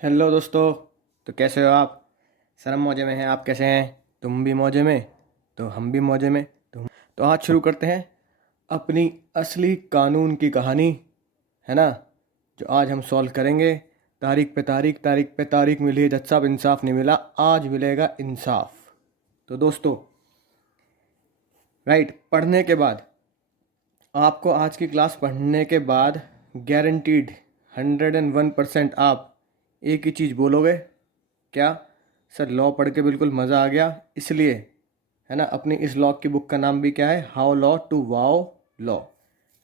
Hello दोस्तों। तो कैसे हो आप? सर हम मौजे में हैं, आप कैसे हैं? तुम भी मौजे में? तो हम भी मौजे में। तो आज शुरू करते हैं अपनी असली कानून की कहानी, है ना, जो आज हम सॉल्व करेंगे। तारीख पे तारीख मिली है, जज साहब इंसाफ नहीं मिला, आज मिलेगा इंसाफ। तो दोस्तों, राइट, पढ़ने के बाद, आपको आज की क्लास पढ़ने के बाद गारंटीड 101% आप एक ही चीज़ बोलोगे। क्या? सर लॉ पढ़ के बिल्कुल मज़ा आ गया, इसलिए, है ना, अपनी इस लॉ की बुक का नाम भी क्या है? हाउ लॉ टू वाओ लॉ।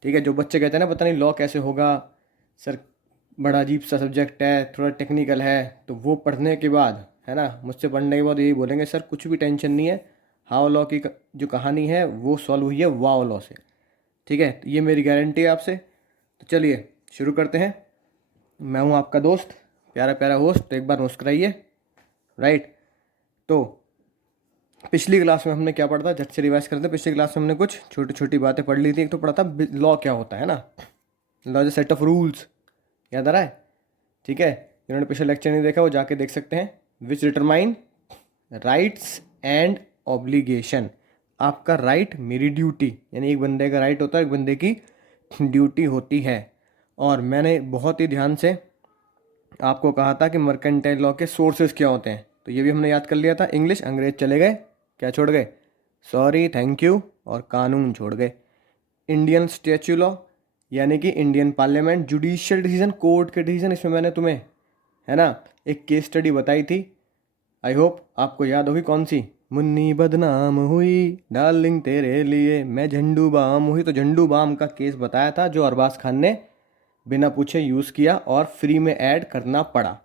ठीक है, जो बच्चे कहते हैं ना पता नहीं लॉ कैसे होगा सर, बड़ा अजीब सा सब्जेक्ट है, थोड़ा टेक्निकल है, तो वो पढ़ने के बाद, है ना, मुझसे पढ़ने के बाद यही बोलेंगे सर कुछ भी टेंशन नहीं है, हाउ लॉ की जो कहानी है वो सॉल्व हुई है वाओ लॉ से। ठीक है, तो ये मेरी गारंटी है आपसे। तो चलिए शुरू करते हैं। मैं हूँ आपका दोस्त, प्यारा प्यारा होस्ट, तो एक बार मुस्कुराइए। राइट, तो पिछली क्लास में हमने क्या पढ़ा था, झट से रिवाइज करते हैं। पिछली क्लास में हमने कुछ छोटी छोटी बातें पढ़ ली थी। एक तो पढ़ा था लॉ क्या होता है ना, law is a set of rules, याद आ रहा है? ठीक है, जिन्होंने पिछले लेक्चर नहीं देखा वो जाके देख सकते हैं। विच डिटरमाइन राइट्स एंड ऑब्लिगेशन। आपका राइट मेरी ड्यूटी, यानी एक बंदे का राइट होता है, एक बंदे की ड्यूटी होती है। और मैंने बहुत ही ध्यान से आपको कहा था कि मर्केंटाइल लॉ के सोर्सेज क्या होते हैं, तो ये भी हमने याद कर लिया था। इंग्लिश, अंग्रेज चले गए, क्या छोड़ गए? सॉरी, थैंक यू, और कानून छोड़ गए। इंडियन स्टैच्यू लॉ, यानी कि Indian parliament. Judicial decision, court के डिसीजन, इसमें मैंने तुम्हें, है ना, एक केस स्टडी बताई थी, आई होप आपको याद होगी। कौन सी? मुन्नी बदनाम हुई डार्लिंग तेरे लिए मैं झंडू बाम हुई। तो झंडू बाम का केस बताया था, जो अरबाज खान ने बिना पूछे यूज़ किया और फ्री में ऐड करना पड़ा।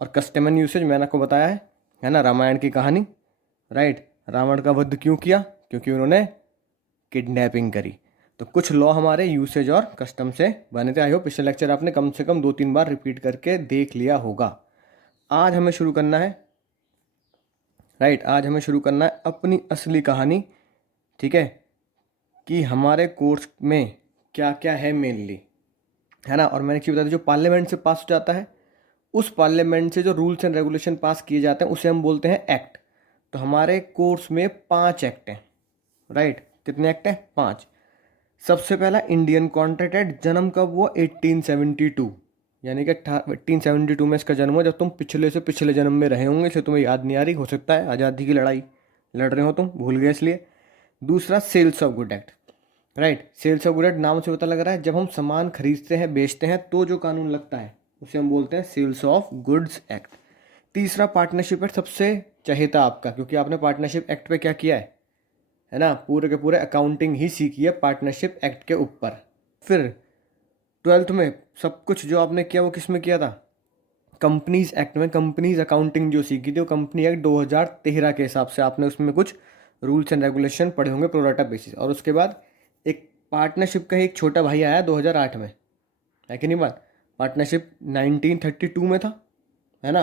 और कस्टम एंड यूसेज मैंने आपको बताया है ना, रामायण की कहानी। राइट, रावण का वध क्यों किया? क्योंकि उन्होंने किडनैपिंग करी। तो कुछ लॉ हमारे यूसेज और कस्टम से बने थे। आई होप पिछले लेक्चर आपने कम से कम 2-3 बार रिपीट करके देख लिया होगा। आज हमें शुरू करना है, राइट, आज हमें शुरू करना है अपनी असली कहानी। ठीक है, कि हमारे कोर्स में क्या क्या है मेनली, है ना। और मैंने एक चीज़ बता दी, जो पार्लियामेंट से पास हो जाता है, उस पार्लियामेंट से जो रूल्स एंड रेगुलेशन पास किए जाते हैं उसे हम बोलते हैं एक्ट। तो हमारे कोर्स में 5 एक्ट हैं। राइट, कितने एक्ट हैं? 5। सबसे पहला इंडियन कॉन्ट्रैक्ट एक्ट, जन्म कब हुआ? 1872, यानी कि 1872 में इसका जन्म हुआ। जब तुम पिछले से पिछले जन्म में रहे होंगे, इसलिए तुम्हें याद नहीं आ रही, हो सकता है आज़ादी की लड़ाई लड़ रहे हो तुम, भूल गए इसलिए। दूसरा sales of good act. Right, sales of good act नाम से पता लग रहा है, जब हम सामान खरीदते हैं बेचते हैं तो जो कानून लगता है उसे हम बोलते हैं सेल्स ऑफ गुड्स एक्ट। तीसरा पार्टनरशिप एक्ट, सबसे चहेता आपका, क्योंकि आपने पार्टनरशिप एक्ट पे क्या किया है ना, पूरे के पूरे अकाउंटिंग ही सीखी है पार्टनरशिप एक्ट के ऊपर। फिर 12th में सब कुछ जो आपने किया वो किस में किया था? कंपनीज एक्ट में। कंपनीज अकाउंटिंग जो सीखी थी वो कंपनी एक्ट 2013 के हिसाब से आपने उसमें कुछ रूल्स एंड रेगुलेशन पढ़े होंगे प्रोराटा बेसिस। और उसके बाद एक पार्टनरशिप का एक छोटा भाई आया 2008 में, है कि नहीं बात? पार्टनरशिप 1932 में था, है ना।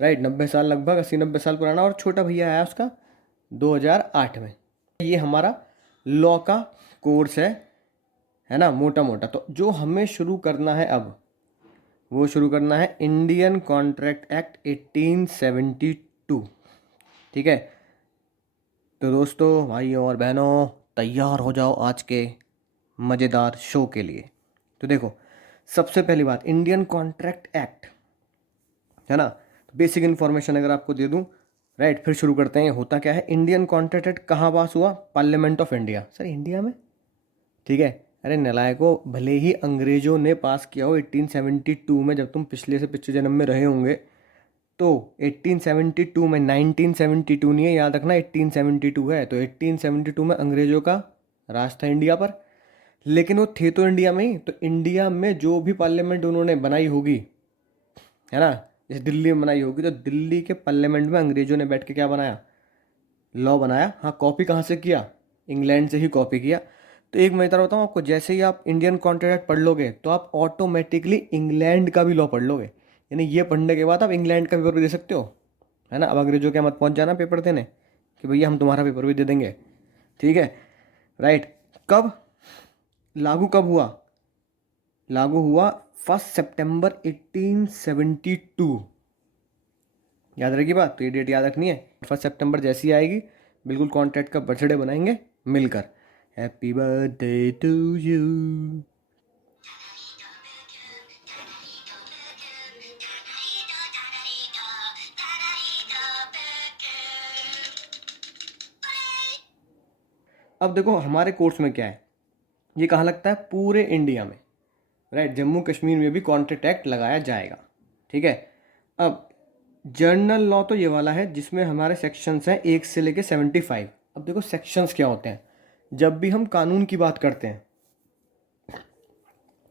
राइट, 90 साल, लगभग 80-90 साल पुराना, और छोटा भैया आया उसका 2008 में। ये हमारा लॉ का कोर्स है ना, मोटा मोटा। तो जो हमें शुरू करना है अब, वो शुरू करना है इंडियन कॉन्ट्रैक्ट एक्ट 1872। ठीक है, तो दोस्तों, भाइयों और बहनों, तैयार हो जाओ आज के मज़ेदार शो के लिए। तो देखो, सबसे पहली बात, इंडियन कॉन्ट्रैक्ट एक्ट, है ना। बेसिक इन्फॉर्मेशन अगर आपको दे दूं, राइट, फिर शुरू करते हैं। होता क्या है, इंडियन कॉन्ट्रैक्ट एक्ट कहाँ पास हुआ? Parliament of India. Sir India में? ठीक है, अरे नलायको, भले ही अंग्रेजों ने पास किया हो 1872 में, जब तुम पिछले से पिछले जन्म में रहे होंगे, तो 1872 में, 1972 नहीं है, याद रखना 1872 है। तो 1872 में अंग्रेजों का राज था इंडिया पर, लेकिन वो थे तो इंडिया में ही। तो इंडिया में जो भी पार्लियामेंट उन्होंने बनाई होगी, है ना, जैसे दिल्ली में बनाई होगी, तो दिल्ली के पार्लियामेंट में अंग्रेजों ने बैठ के क्या बनाया? लॉ बनाया। हाँ, कॉपी कहाँ से किया? इंग्लैंड से ही कॉपी किया। तो एक मैं बताता हूँ आपको, जैसे ही आप इंडियन कॉन्ट्रैक्ट पढ़ लोगे तो आप ऑटोमेटिकली इंग्लैंड का भी लॉ पढ़ लोगे, यानी ये पढ़ने के बाद आप इंग्लैंड का पेपर भी दे सकते हो, है ना। अब अंग्रेजों के मत पहुँच जाना पेपर देने कि भैया हम तुम्हारा पेपर भी दे देंगे। ठीक है, राइट। कब लागू, कब हुआ? लागू हुआ 1 सितंबर 1872। याद रहेगी बात? तो ये डेट याद रखनी है। 1 सितंबर जैसी आएगी बिल्कुल कॉन्ट्रैक्ट का बर्थडे बनाएंगे मिलकर। Happy birthday to you. अब देखो हमारे कोर्स में क्या है, ये कहाँ लगता है? पूरे इंडिया में, राइट। जम्मू कश्मीर में भी कॉन्ट्रैक्ट एक्ट लगाया जाएगा, ठीक है। अब जर्नल लॉ तो ये वाला है जिसमें हमारे सेक्शंस हैं 1 से लेके 75। अब देखो सेक्शंस क्या होते हैं। जब भी हम कानून की बात करते हैं,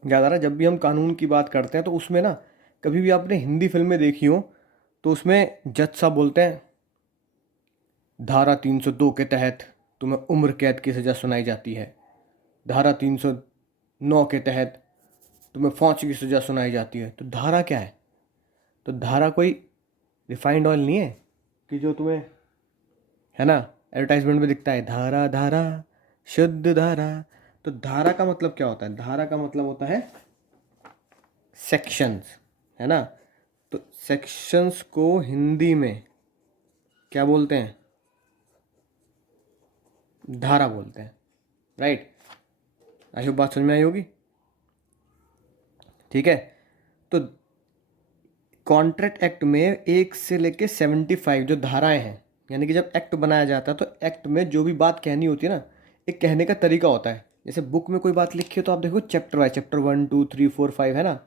याद आ रहा है, जब भी हम कानून की बात करते हैं तो उसमें ना, कभी भी आपने हिंदी फिल्में देखी हो तो उसमें जज साहब बोलते हैं धारा 302 के तहत तुम्हें उम्र कैद की सज़ा सुनाई जाती है, धारा 309 के तहत तुम्हें फांसी की सज़ा सुनाई जाती है। तो धारा क्या है? तो धारा कोई रिफाइंड ऑयल नहीं है कि जो तुम्हें, है ना, एडवर्टाइजमेंट में दिखता है धारा धारा शुद्ध धारा। तो धारा का मतलब क्या होता है? धारा का मतलब होता है सेक्शंस, है ना। तो सेक्शंस को हिंदी में क्या बोलते हैं? धारा बोलते हैं, राइट। आई होप बात समझ में आई होगी, ठीक है। तो कॉन्ट्रैक्ट एक्ट में 1 से लेके 75 जो धाराएं हैं, यानी कि जब एक्ट बनाया जाता है तो एक्ट में जो भी बात कहनी होती है ना, एक कहने का तरीका होता है। जैसे बुक में कोई बात लिखी हो तो आप देखो चैप्टर वाइज, चैप्टर 1 2 3 4 5, है ना,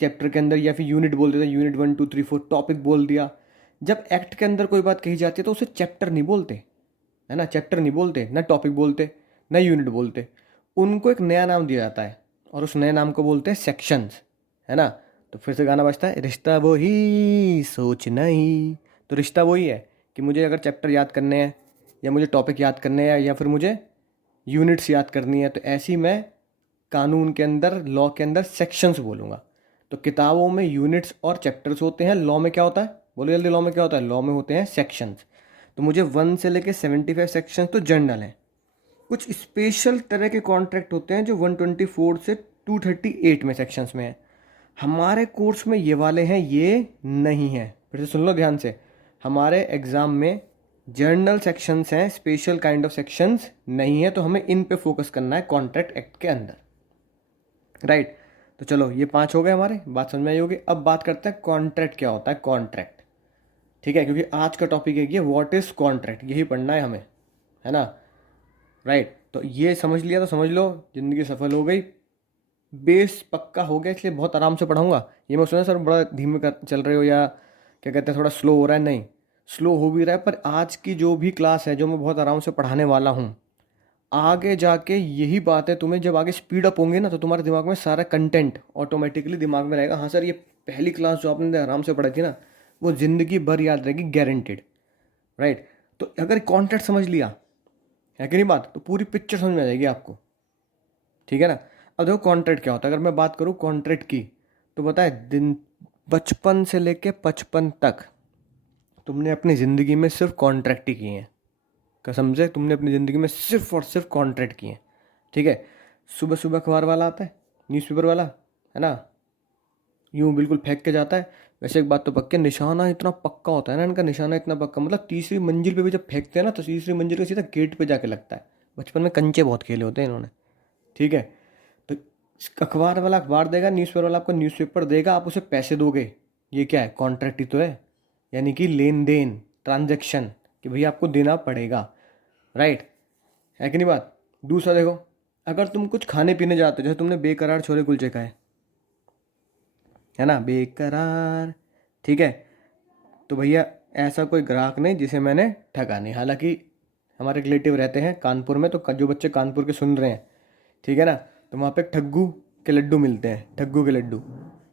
चैप्टर के अंदर, या फिर यूनिट बोल देते हैं, यूनिट 1 2 3 4, टॉपिक बोल दिया। जब एक्ट के अंदर कोई बात कही जाती है तो उसे चैप्टर नहीं बोलते, है ना, चैप्टर नहीं बोलते, ना टॉपिक बोलते, ना यूनिट बोलते। उनको एक नया नाम दिया जाता है और उस नए नाम को बोलते हैं सेक्शंस, है ना। तो फिर से गाना बजता है, रिश्ता वही सोच नहीं। तो रिश्ता वही है कि मुझे अगर चैप्टर याद करने हैं, या मुझे टॉपिक याद करने हैं, या फिर मुझे यूनिट्स याद करनी है, तो ऐसी मैं कानून के अंदर, लॉ के अंदर सेक्शंस बोलूँगा। तो किताबों में यूनिट्स और चैप्टर्स होते हैं, लॉ में क्या होता है? बोलो जल्दी, लॉ में क्या होता है? लॉ में होते हैं सेक्शंस। तो मुझे 1 से लेके 75 सेक्शंस तो जनरल हैं। कुछ स्पेशल तरह के कॉन्ट्रैक्ट होते हैं जो 124 से 238 में सेक्शंस में है। हमारे कोर्स में ये वाले हैं, ये नहीं है। फिर से सुन लो ध्यान से, हमारे एग्ज़ाम में जर्नल सेक्शंस हैं, स्पेशल काइंड ऑफ सेक्शंस नहीं है। तो हमें इन पे फोकस करना है कॉन्ट्रैक्ट एक्ट के अंदर, राइट। तो चलो ये 5 हो गए हमारे, बात समझ में आई होगी। अब बात करते हैं कॉन्ट्रैक्ट क्या होता है, कॉन्ट्रैक्ट, ठीक है, क्योंकि आज का टॉपिक है ये व्हाट इज़ कॉन्ट्रैक्ट, यही पढ़ना है हमें, है ना, राइट। तो ये समझ लिया तो समझ लो ज़िंदगी सफल हो गई, बेस पक्का हो गया। इसलिए बहुत आराम से पढ़ाऊंगा। ये मैं सुना सर बड़ा धीमे कर चल रहे हो, या क्या कहते हैं थोड़ा स्लो हो रहा है, नहीं, स्लो हो भी रहा है, पर आज की जो भी क्लास है जो मैं बहुत आराम से पढ़ाने वाला हूँ, आगे जाके यही बात है, तुम्हें जब आगे स्पीड अप होंगे ना तो तुम्हारे दिमाग में सारा कंटेंट ऑटोमेटिकली दिमाग में रहेगा। हाँ सर, ये पहली क्लास जो आपने आराम से पढ़ी थी ना, वो ज़िंदगी भर याद रहेगी, गारंटेड, राइट। तो अगर कॉन्टेंट समझ लिया, है कि नहीं बात, तो पूरी पिक्चर समझ में आ जाएगी आपको, ठीक है ना। अब देखो कॉन्ट्रैक्ट क्या होता है। अगर मैं बात करूँ कॉन्ट्रैक्ट की, तो बताए दिन बचपन से लेके 55 तक तुमने अपनी ज़िंदगी में सिर्फ कॉन्ट्रैक्ट ही किए हैं। कसम से तुमने अपनी ज़िंदगी में सिर्फ और सिर्फ कॉन्ट्रैक्ट किए हैं, ठीक है। सुबह सुबह अखबार वाला आता है, न्यूज़पेपर वाला, है ना, यूँ बिल्कुल फेंक के जाता है। वैसे एक बात तो पक्की, निशाना इतना पक्का होता है ना इनका, निशाना इतना पक्का, मतलब तीसरी मंजिल पे भी जब फेंकते हैं ना तो तीसरी मंजिल का सीधा गेट पे जाके लगता है। बचपन में कंचे बहुत खेले होते हैं इन्होंने, ठीक है। तो अखबार वाला अखबार देगा, न्यूज़पेपर वाला आपको न्यूज़पेपर देगा, आप उसे पैसे दोगे, ये क्या है? कॉन्ट्रैक्ट ही तो है, यानी कि लेन देन, ट्रांजैक्शन, कि भैया आपको देना पड़ेगा, राइट, है कि नहीं बात। दूसरा देखो, अगर तुम कुछ खाने पीने जाते हो, जैसे तुमने बेकरार छोले कुलचे खाए, है ना, बेकरार, ठीक है, तो भैया ऐसा कोई ग्राहक नहीं जिसे मैंने ठगा नहीं। हालांकि हमारे रिलेटिव रहते हैं कानपुर में, तो जो बच्चे कानपुर के सुन रहे हैं, ठीक है ना, तो वहाँ पे ठग्गू के लड्डू मिलते हैं, ठग्गू के लड्डू।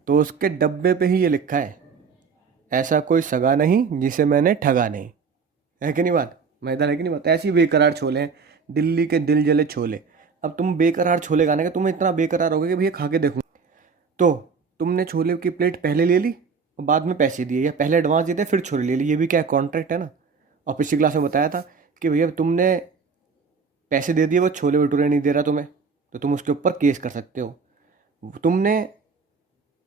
तो उसके डब्बे पे ही ये लिखा है, ऐसा कोई सगा नहीं जिसे मैंने ठगा नहीं, है कि नहीं बात, मैदान है कि नहीं बात। ऐसी बेकरार छोले हैं, दिल्ली के दिल जले छोले। अब तुम बेकरार छोले खाने का, तुम इतना बेकरार हो गए कि भैया खा के देखूँ। तो तुमने छोले की प्लेट पहले ले ली और बाद में पैसे दिए, या पहले एडवांस देते फिर छोले ले ली, ये भी क्या है? कॉन्ट्रैक्ट है ना। और पिछली क्लास में बताया था कि भैया तुमने पैसे दे दिए, वो छोले भटूरे नहीं दे रहा तुम्हें, तो तुम उसके ऊपर केस कर सकते हो। तुमने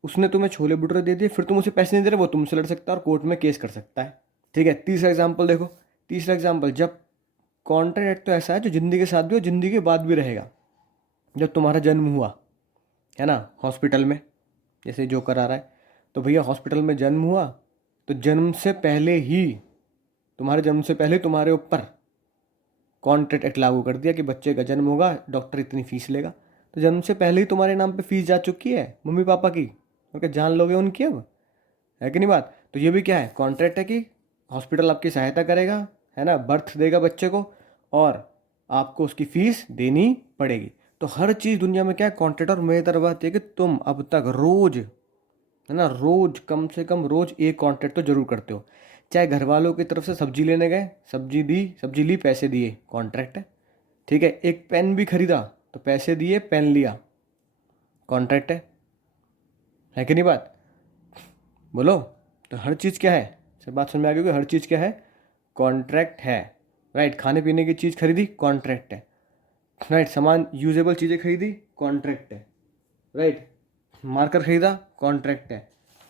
उसने तुम्हें छोले भटूरे दे दिए, फिर तुम उसे पैसे नहीं दे रहे, वो तुमसे लड़ सकता है और कोर्ट में केस कर सकता है। ठीक है, तीसरा एग्जाम्पल देखो। तीसरा एग्जाम्पल, जब कॉन्ट्रैक्ट तो ऐसा है जो ज़िंदगी के साथ भी और ज़िंदगी के बाद भी रहेगा। जब तुम्हारा जन्म हुआ है ना हॉस्पिटल में, जैसे जो करा रहा है, तो भैया हॉस्पिटल में जन्म हुआ तो जन्म से पहले ही, तुम्हारे जन्म से पहले तुम्हारे ऊपर कॉन्ट्रैक्ट एक्ट लागू कर दिया कि बच्चे का जन्म होगा, डॉक्टर इतनी फीस लेगा। तो जन्म से पहले ही तुम्हारे नाम पे फीस जा चुकी है मम्मी पापा की, क्योंकि जान लोगे उनकी अब, है कि नहीं बात। तो ये भी क्या है, कॉन्ट्रैक्ट है कि हॉस्पिटल आपकी सहायता करेगा, है ना, बर्थ देगा बच्चे को और आपको उसकी फ़ीस देनी पड़ेगी। तो हर चीज़ दुनिया में क्या है, कॉन्ट्रैक्ट। और मेरी बात है कि तुम अब तक रोज़, है ना, रोज़ कम से कम रोज़ एक कॉन्ट्रैक्ट तो ज़रूर करते हो। चाहे घर वालों की तरफ से सब्जी लेने गए, सब्जी दी, सब्जी ली, पैसे दिए, कॉन्ट्रैक्ट है। ठीक है, एक पेन भी खरीदा तो पैसे दिए, पेन लिया, कॉन्ट्रैक्ट है कि नहीं बात, बोलो। तो हर चीज़ क्या है, सब बात समझ में आ गई कि हर चीज़ क्या है, कॉन्ट्रैक्ट है। राइट, खाने पीने की चीज़ खरीदी, कॉन्ट्रैक्ट है। राइट, सामान यूजेबल चीज़ें खरीदी, कॉन्ट्रैक्ट है। राइट, मार्कर खरीदा, कॉन्ट्रैक्ट है।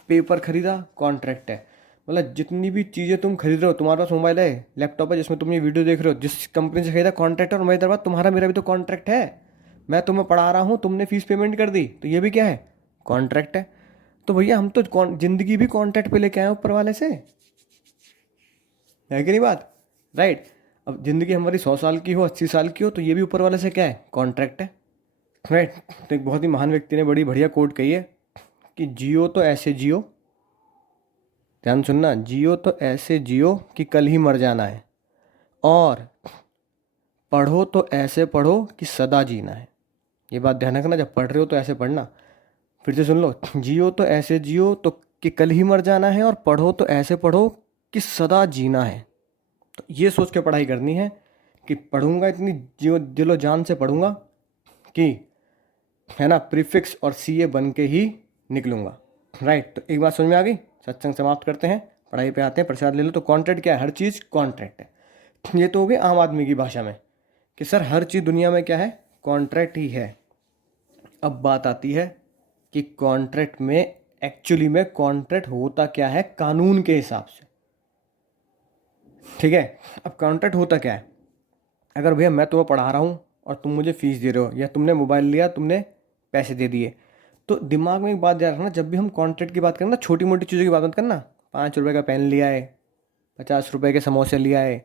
पेपर खरीदा, कॉन्ट्रैक्ट है। मतलब जितनी भी चीज़ें तुम खरीद रहे हो, तुम्हारा पास मोबाइल है, लैपटॉप है जिसमें तुम ये वीडियो देख रहे हो, जिस कंपनी से खरीदा, कॉन्ट्रैक्ट है। और मेरी बात, तुम्हारा मेरा भी तो कॉन्ट्रैक्ट है। मैं तुम्हें पढ़ा रहा हूँ, तुमने फीस पेमेंट कर दी, तो ये भी क्या है, कॉन्ट्रैक्ट है। तो भैया हम तो जिंदगी भी कॉन्ट्रैक्ट पे लेके आए ऊपर वाले से, है कि नहीं बात। राइट, अब ज़िंदगी हमारी 100 साल की हो, 80 साल की हो, तो ये भी ऊपर वाले से क्या है, कॉन्ट्रैक्ट है। राइट, तो एक बहुत ही महान व्यक्ति ने बड़ी बढ़िया कोट कही है कि जियो तो ऐसे जियो, ध्यान सुनना, जियो तो ऐसे जियो कि कल ही मर जाना है, और पढ़ो तो ऐसे पढ़ो कि सदा जीना है। ये बात ध्यान रखना, जब पढ़ रहे हो तो ऐसे पढ़ना। फिर से सुन लो, जियो तो ऐसे जियो तो कि कल ही मर जाना है, और पढ़ो तो ऐसे पढ़ो कि सदा जीना है। तो ये सोच के पढ़ाई करनी है कि पढ़ूंगा इतनी जियो दिलो जान से पढ़ूंगा कि, है ना, प्रीफिक्स और सीए बन के ही निकलूंगा। राइट, तो एक बात समझ में आ गई, सत्संग समाप्त करते हैं, पढ़ाई पे आते हैं, प्रसाद ले लो। तो कॉन्ट्रैक्ट क्या है, हर चीज़ कॉन्ट्रैक्ट है। ये तो हो गई आम आदमी की भाषा में कि सर हर चीज़ दुनिया में क्या है, कॉन्ट्रैक्ट ही है। अब बात आती है कि कॉन्ट्रैक्ट में एक्चुअली में कॉन्ट्रैक्ट होता क्या है कानून के हिसाब से। ठीक है, अब कॉन्ट्रैक्ट होता क्या है, अगर भैया मैं तुम्हें पढ़ा रहा हूँ और तुम मुझे फीस दे रहे हो, या तुमने मोबाइल लिया, तुमने पैसे दे दिए, तो दिमाग में एक बात याद रखना, जब भी हम कॉन्ट्रैक्ट की बात करें ना, छोटी मोटी चीज़ों की बात मत करना। 5 रुपये का पेन लिया है, 50 रुपये के समोसे लिया है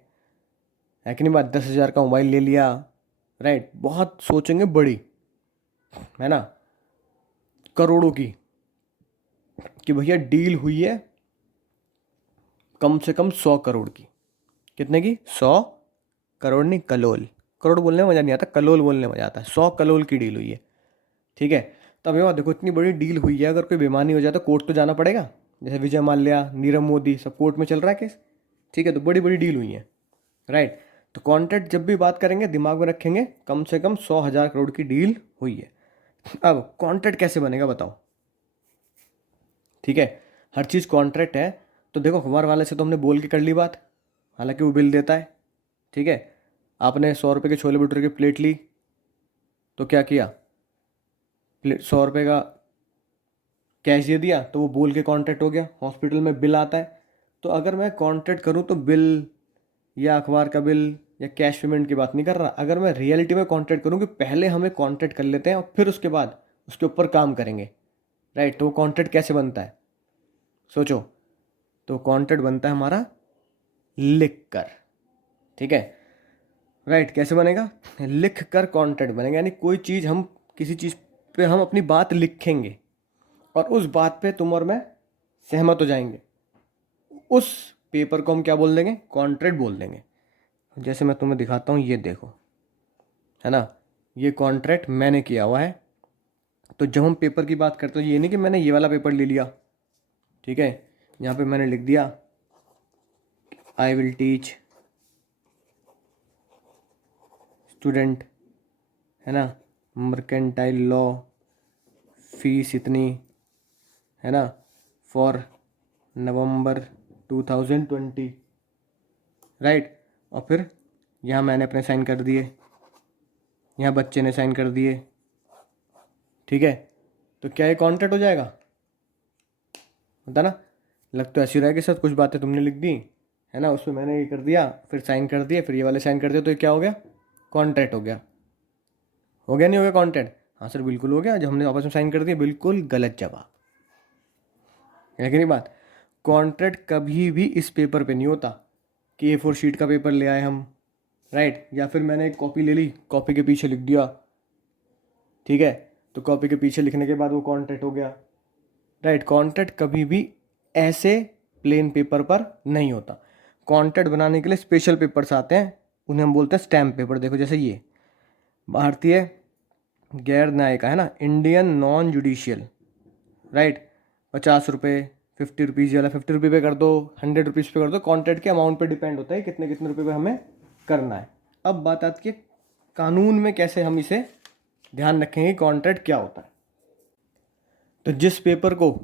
कि नहीं बात, 10,000 का मोबाइल ले लिया। राइट, बहुत सोचेंगे बड़ी, है ना, करोड़ों की, कि भैया डील हुई है कम से कम 100 करोड़ की। कितने की, 100 करोड़, नहीं कलोल, करोड़ बोलने में मज़ा नहीं आता, कलोल बोलने में मज़ा आता है। 100 कलोल की डील हुई है। ठीक है, तो अब ये बात देखो, इतनी बड़ी डील हुई है, अगर कोई बेईमानी हो जाए तो कोर्ट तो जाना पड़ेगा। जैसे विजय माल्या, नीरव मोदी, सब कोर्ट में चल रहा है केस। ठीक है, तो बड़ी बड़ी डील हुई है। राइट, तो कॉन्ट्रैक्ट जब भी बात करेंगे दिमाग में रखेंगे कम से कम 100,000 करोड़ की डील हुई है। अब कॉन्ट्रैक्ट कैसे बनेगा बताओ। ठीक है, हर चीज़ कॉन्ट्रैक्ट है। तो देखो, अखबार वाले से तो हमने बोल के कर ली बात, हालांकि वो बिल देता है। ठीक है, आपने 100 रुपये के छोले भटूरे की प्लेट ली, तो क्या किया, प्लेट 100 रुपये का कैश दे दिया, तो वो बोल के कॉन्ट्रैक्ट हो गया। हॉस्पिटल में बिल आता है, तो अगर मैं कॉन्ट्रैक्ट करूँ तो बिल या अखबार का बिल या कैश पेमेंट की बात नहीं कर रहा। अगर मैं रियलिटी में कॉन्ट्रैक्ट करूँ कि पहले हमें कॉन्ट्रैक्ट कर लेते हैं और फिर उसके बाद उसके ऊपर काम करेंगे, राइट, तो वो कॉन्ट्रैक्ट कैसे बनता है, सोचो। तो कॉन्ट्रैक्ट बनता है हमारा लिख कर। ठीक है, राइट, कैसे बनेगा, लिख कर कॉन्ट्रैक्ट बनेगा। यानी कोई चीज़, हम किसी चीज़ पे हम अपनी बात लिखेंगे और उस बात पे तुम और मैं सहमत हो जाएंगे, उस पेपर को हम क्या बोल देंगे, कॉन्ट्रैक्ट बोल देंगे। जैसे मैं तुम्हें दिखाता हूँ, ये देखो, है ना, ये कॉन्ट्रैक्ट मैंने किया हुआ है। तो जब हम पेपर की बात करते हैं, ये नहीं कि मैंने ये वाला पेपर ले लिया, ठीक है, यहाँ पे मैंने लिख दिया आई विल टीच स्टूडेंट, है ना, मर्केंटाइल लॉ, फीस इतनी, है ना, फॉर नवंबर 2020। राइट, और फिर यहाँ मैंने अपने साइन कर दिए, यहाँ बच्चे ने साइन कर दिए। ठीक है, तो क्या ये कॉन्ट्रैक्ट हो जाएगा, होता ना। लग तो ऐसे ही रहा है कि सर कुछ बातें तुमने लिख दी है ना, उस पर मैंने ये कर दिया, फिर साइन कर दिए, फिर ये वाले साइन कर दिए, तो ये क्या हो गया, कॉन्ट्रैक्ट हो गया। हो गया नहीं हो गया कॉन्ट्रैक्ट? हाँ सर बिल्कुल हो गया, जब हमने आपस में साइन कर दिए। बिल्कुल गलत जवाब है कि नहीं बात। कॉन्ट्रैक्ट कभी भी इस पेपर पे नहीं होता कि A4 शीट का पेपर ले आए हम, राइट, या फिर मैंने एक कॉपी ले ली, कॉपी के पीछे लिख दिया, ठीक है, तो कॉपी के पीछे लिखने के बाद वो कॉन्ट्रैक्ट हो गया, राइट। कॉन्ट्रैक्ट कभी भी ऐसे प्लेन पेपर पर नहीं होता। कॉन्ट्रैक्ट बनाने के लिए स्पेशल पेपर्स आते हैं, उन्हें हम बोलते हैं स्टैम्प पेपर। देखो जैसे ये भारतीय गैर न्यायिक है ना, इंडियन नॉन जुडिशियल, राइट, 50 रुपये, 50 रुपीज़ वाला 50 रुपये पे कर दो, 100 रुपीज़ पे कर दो। कॉन्ट्रैक्ट के अमाउंट पे डिपेंड होता है कितने कितने रुपये पे हमें करना है। अब बात आती है कानून में कैसे हम इसे ध्यान रखेंगे कॉन्ट्रैक्ट क्या होता है। तो जिस पेपर को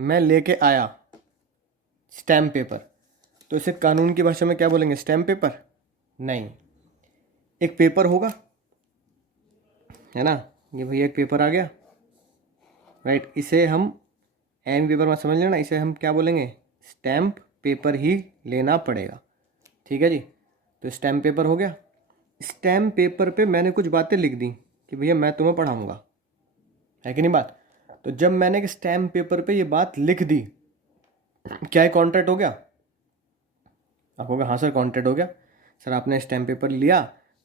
मैं लेके आया स्टैम्प पेपर, तो इसे कानून की भाषा में क्या बोलेंगे, स्टैम्प पेपर? नहीं, एक पेपर होगा है ना, ये भैया एक पेपर आ गया, राइट, इसे हम एन पेपर में समझ लेना, इसे हम क्या बोलेंगे, स्टैम्प पेपर ही लेना पड़ेगा, ठीक है जी। तो स्टैम्प पेपर हो गया। स्टैम्प पेपर पे मैंने कुछ बातें लिख दी कि भैया मैं तुम्हें पढ़ाऊंगा, है कि नहीं बात। तो जब मैंने एक स्टैम्प पेपर पे ये बात लिख दी, क्या ये कॉन्ट्रैक्ट हो गया? आप कहोगे हाँ सर कॉन्ट्रैक्ट हो गया। सर आपने स्टैम्प पेपर लिया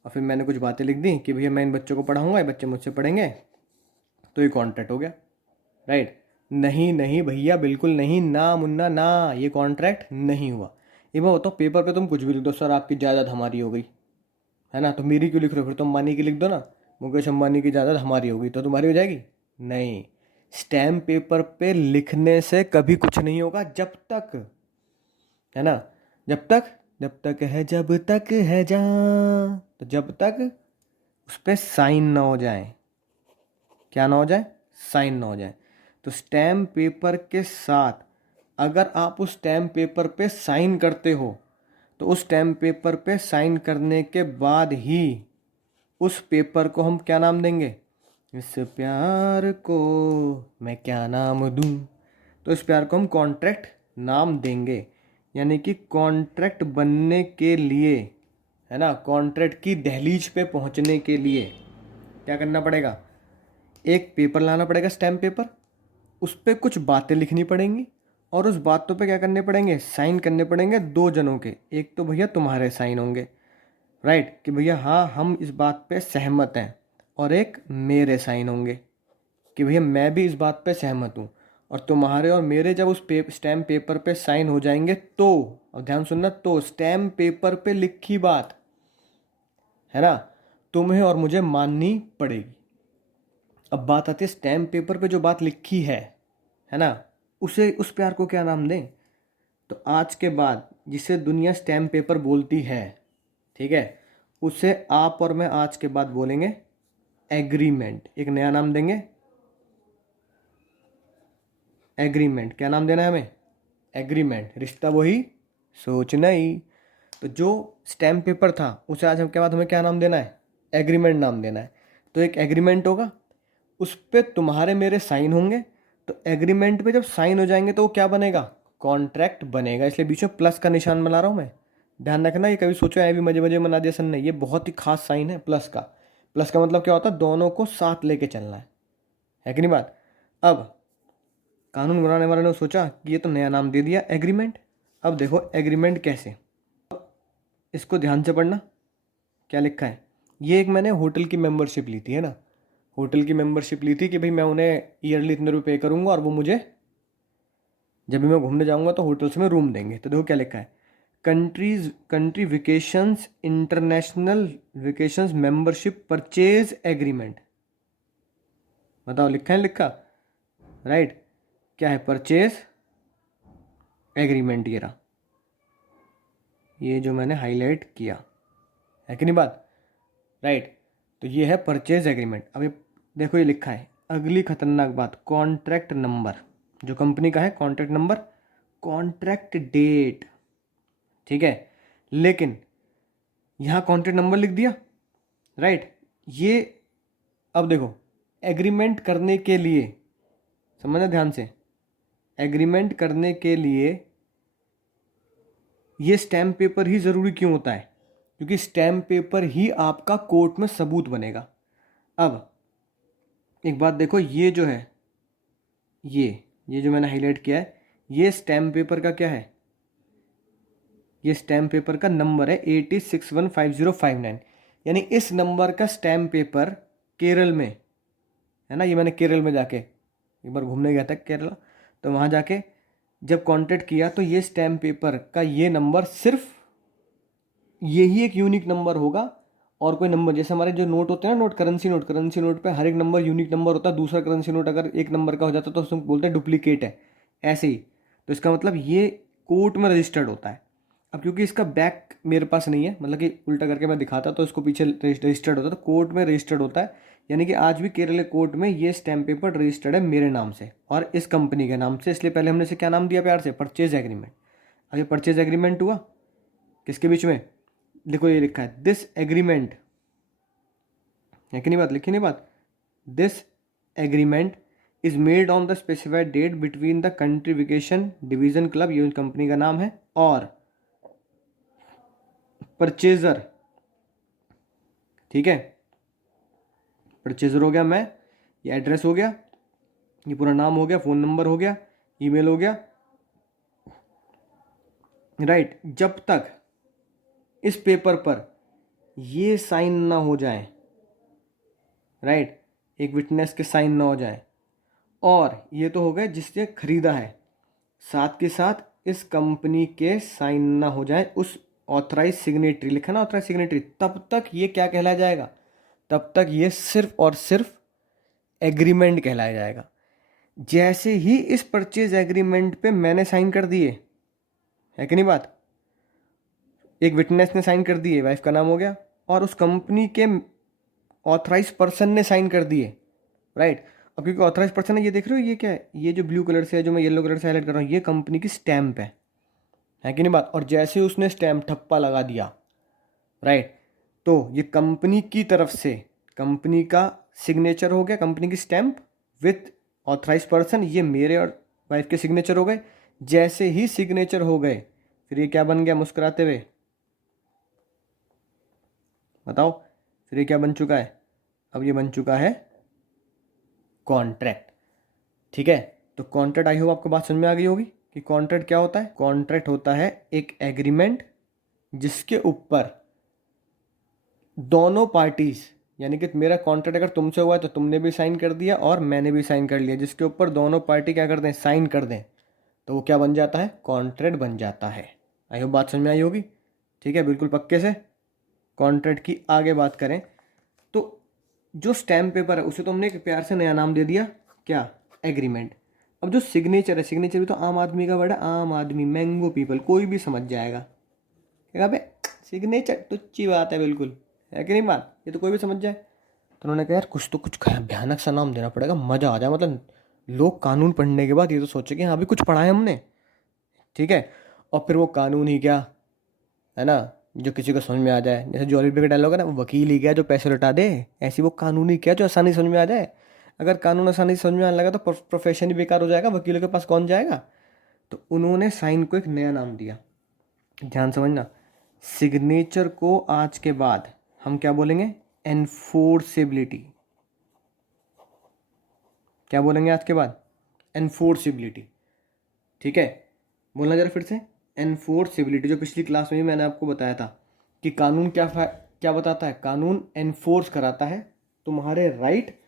और फिर मैंने कुछ बातें लिख दी कि भैया मैं इन बच्चों को पढ़ाऊंगा, ये बच्चे मुझसे पढ़ेंगे, तो ये कॉन्ट्रैक्ट हो गया, राइट। नहीं नहीं भैया बिल्कुल नहीं, ना मुन्ना ना, ये कॉन्ट्रैक्ट नहीं हुआ। ये मैं बताओ, पेपर पे तुम कुछ भी लिख दो, सर आपकी जायदाद हमारी हो गई, है ना, तो मेरी क्यों लिख रहे हो, फिर तुम अंबानी की लिख दो ना, मुकेश अंबानी की जायदाद हमारी होगी, तो तुम्हारी हो जाएगी? नहीं, स्टैम्प पेपर पे लिखने से कभी कुछ नहीं होगा, जब तक, है ना, जब तक है, जब तक है जहाँ, तो जब तक उस पर साइन ना हो जाए, क्या ना हो जाए, साइन ना हो जाए। तो स्टैम्प पेपर के साथ अगर आप उस स्टैम्प पेपर पे साइन करते हो, तो उस स्टैम्प पेपर पे साइन करने के बाद ही उस पेपर को हम क्या नाम देंगे, इस प्यार को मैं क्या नाम दूं, तो इस प्यार को हम कॉन्ट्रैक्ट नाम देंगे। यानी कि कॉन्ट्रैक्ट बनने के लिए, है ना, कॉन्ट्रैक्ट की दहलीज पे पहुंचने के लिए क्या करना पड़ेगा, एक पेपर लाना पड़ेगा स्टैम्प पेपर, उस पर कुछ बातें लिखनी पड़ेंगी और उस बातों पे क्या करने पड़ेंगे, साइन करने पड़ेंगे दो जनों के। एक तो भैया तुम्हारे साइन होंगे, राइट, कि भैया हाँ हम इस बात पे सहमत हैं, और एक मेरे साइन होंगे कि भैया मैं भी इस बात पे सहमत हूँ। और तुम्हारे और मेरे जब उस स्टैम्प पेपर पे साइन हो जाएंगे तो, और ध्यान सुनना, तो स्टैम्प पेपर पे लिखी बात, है ना, तुम्हें और मुझे माननी पड़ेगी। अब बात आती है स्टैम्प पेपर पे जो बात लिखी है ना, उसे, उस प्यार को क्या नाम दें। तो आज के बाद जिसे दुनिया स्टैम्प पेपर बोलती है, ठीक है, उसे आप और मैं आज के बाद बोलेंगे एग्रीमेंट। एक नया नाम देंगे, एग्रीमेंट। क्या नाम देना है हमें, एग्रीमेंट। रिश्ता वही सोच नहीं। तो जो स्टैम्प पेपर था उसे आज हम के बाद हमें क्या नाम देना है, एग्रीमेंट नाम देना है। तो एक एग्रीमेंट होगा, उस पर तुम्हारे मेरे साइन होंगे, तो एग्रीमेंट पे जब साइन हो जाएंगे तो वो क्या बनेगा, कॉन्ट्रैक्ट बनेगा। इसलिए बीच में प्लस का निशान बना रहा हूँ मैं, ध्यान रखना। ये कभी सोचो ऐ भी मजे मजे में मना दिया, सन नहीं, ये बहुत ही खास साइन है प्लस का। प्लस का मतलब क्या होता है, दोनों को साथ लेके चलना है कि नहीं बात। अब कानून बनाने वाले ने सोचा कि ये तो नया नाम दे दिया एग्रीमेंट। अब देखो एग्रीमेंट कैसे, इसको ध्यान से पढ़ना क्या लिखा है। ये एक मैंने होटल की मेंबरशिप ली थी, है ना, होटल की मेंबरशिप ली थी कि भाई मैं उन्हें ईयरली इतने रुपये पे करूँगा और वो मुझे जब भी मैं घूमने जाऊँगा तो होटल्स में रूम देंगे। तो देखो क्या लिखा है, country vacations international vacations membership purchase agreement. बताओ लिखा है, लिखा, राइट, क्या है, परचेज एग्रीमेंट। ये रहा, ये जो मैंने हाईलाइट किया, है कि नहीं बात, राइट। तो ये है परचेज एग्रीमेंट। अब ये देखो ये लिखा है, अगली खतरनाक बात, कॉन्ट्रैक्ट नंबर जो कंपनी का है, कॉन्ट्रैक्ट नंबर, कॉन्ट्रैक्ट डेट, ठीक है, लेकिन यहाँ कॉन्ट्रैक्ट नंबर लिख दिया, राइट। ये अब देखो एग्रीमेंट करने के लिए, समझना ध्यान से, एग्रीमेंट करने के लिए ये स्टैम्प पेपर ही ज़रूरी क्यों होता है? क्योंकि स्टैम्प पेपर ही आपका कोर्ट में सबूत बनेगा। अब एक बात देखो, ये जो है, ये जो मैंने हाईलाइट किया है, ये स्टैम्प पेपर का क्या है? ये स्टैम्प पेपर का नंबर है 86615059। यानी इस नंबर का स्टैम्प पेपर केरल में है ना। ये मैंने केरल में जाके एक बार घूमने गया था केरला, तो वहाँ जाके जब कांटेक्ट किया तो ये स्टैम्प पेपर का ये नंबर, सिर्फ यही एक यूनिक नंबर होगा। और कोई नंबर, जैसे हमारे जो नोट होते हैं ना, नोट, करेंसी नोट पे हर एक नंबर यूनिक नंबर होता है। दूसरा करेंसी नोट अगर एक नंबर का हो जाता है तो उसको बोलते हैं डुप्लीकेट है, ऐसे ही। तो इसका मतलब ये कोर्ट में रजिस्टर्ड होता है। अब क्योंकि इसका बैक मेरे पास नहीं है, मतलब कि उल्टा करके मैं दिखाता तो इसको पीछे रजिस्टर्ड होता, तो कोर्ट में रजिस्टर्ड होता है। यानी कि आज भी केरल कोर्ट में ये स्टैम्प पेपर रजिस्टर्ड है मेरे नाम से और इस कंपनी के नाम से। इसलिए पहले हमने इसे क्या नाम दिया प्यार से? Purchase agreement. अब ये परचेज एग्रीमेंट हुआ किसके बीच में? देखो ये लिखा है, दिस एग्रीमेंट है कि नहीं बात, लिखी नहीं बात? This agreement is made on the specified date between the country vacation division club, ये कंपनी का नाम है, और परचेजर। ठीक है, परचेजर हो गया मैं, ये एड्रेस हो गया, ये पूरा नाम हो गया, फ़ोन नंबर हो गया, ईमेल हो गया, राइट। जब तक इस पेपर पर ये साइन ना हो जाए, राइट, एक विटनेस के साइन ना हो जाए, और ये तो हो गए जिसने खरीदा है, साथ के साथ इस कंपनी के साइन ना हो जाए, उस ऑथराइज सिग्नेटरी, लिखा ना ऑथराइज सिग्नेटरी, तब तक ये क्या कहलाया जाएगा? तब तक ये सिर्फ और सिर्फ एग्रीमेंट कहलाया जाएगा। जैसे ही इस परचेज एग्रीमेंट पे मैंने साइन कर दिए, है कि नहीं बात, एक विटनेस ने साइन कर दिए, वाइफ का नाम हो गया, और उस कंपनी के ऑथराइज पर्सन ने साइन कर दिए, राइट। अब क्योंकि ऑथराइज पर्सन है, ये देख रहे हो ये क्या है? ये जो ब्लू कलर से है, जो मैं येलो कलर से हाईलाइट कर रहा हूँ, ये कंपनी की स्टैंप है कि नहीं बात? और जैसे उसने स्टैंप ठप्पा लगा दिया, राइट, तो ये कंपनी की तरफ से, कंपनी का सिग्नेचर हो गया, कंपनी की स्टैंप विथ ऑथराइज पर्सन, ये मेरे और वाइफ के सिग्नेचर हो गए। जैसे ही सिग्नेचर हो गए, फिर ये क्या बन गया? मुस्कुराते हुए बताओ, फिर ये क्या बन चुका है? अब ये बन चुका है कॉन्ट्रैक्ट। ठीक है, तो कॉन्ट्रैक्ट, आई होप आपको बात समझ में आ गई होगी कि कॉन्ट्रैक्ट क्या होता है। कॉन्ट्रैक्ट होता है एक एग्रीमेंट जिसके ऊपर दोनों पार्टीज, यानी कि मेरा कॉन्ट्रैक्ट अगर तुमसे हुआ है तो तुमने भी साइन कर दिया और मैंने भी साइन कर लिया, जिसके ऊपर दोनों पार्टी क्या कर दें? साइन कर दें, तो वो क्या बन जाता है? कॉन्ट्रैक्ट बन जाता है। आई होप बात समझ में आई होगी। ठीक है, बिल्कुल पक्के से। कॉन्ट्रैक्ट की आगे बात करें तो जो स्टैम्प पेपर है उसे तो हमने एक प्यार से नया नाम दे दिया, क्या? एग्रीमेंट। अब जो सिग्नेचर है, सिग्नेचर भी तो आम आदमी का वर्ड है, आम आदमी, मैंगो पीपल, कोई भी समझ जाएगा। क्या बे, सिग्नेचर तुच्छी बात है, बिल्कुल, है कि नहीं बात? ये तो कोई भी समझ जाए। तो उन्होंने कहा यार कुछ भयानक सा नाम देना पड़ेगा, मज़ा आ जाए, मतलब लोग कानून पढ़ने के बाद ये तो सोचे कि हाँ भी कुछ पढ़ा है हमने। ठीक है, और फिर वो कानून ही क्या है ना, जो किसी को समझ में आ जाए। जैसे जॉली का डायलॉग है ना, वो वकील ही क्या जो पैसे लौटा दे, ऐसी वो कानून ही क्या जो आसानी समझ में आ जाए। अगर कानून आसानी से समझ में आने लगा तो प्रोफेशन ही बेकार हो जाएगा, वकीलों के पास कौन जाएगा। तो उन्होंने साइन को एक नया नाम दिया, ध्यान समझना। सिग्नेचर को आज के बाद हम क्या बोलेंगे? एनफोर्सेबिलिटी। क्या बोलेंगे आज के बाद? एनफोर्सेबिलिटी। ठीक है, बोलना जरा फिर से, एनफोर्सेबिलिटी। जो पिछली क्लास में भी मैंने आपको बताया था कि कानून क्या बताता है? कानून एनफोर्स कराता है तुम्हारे राइट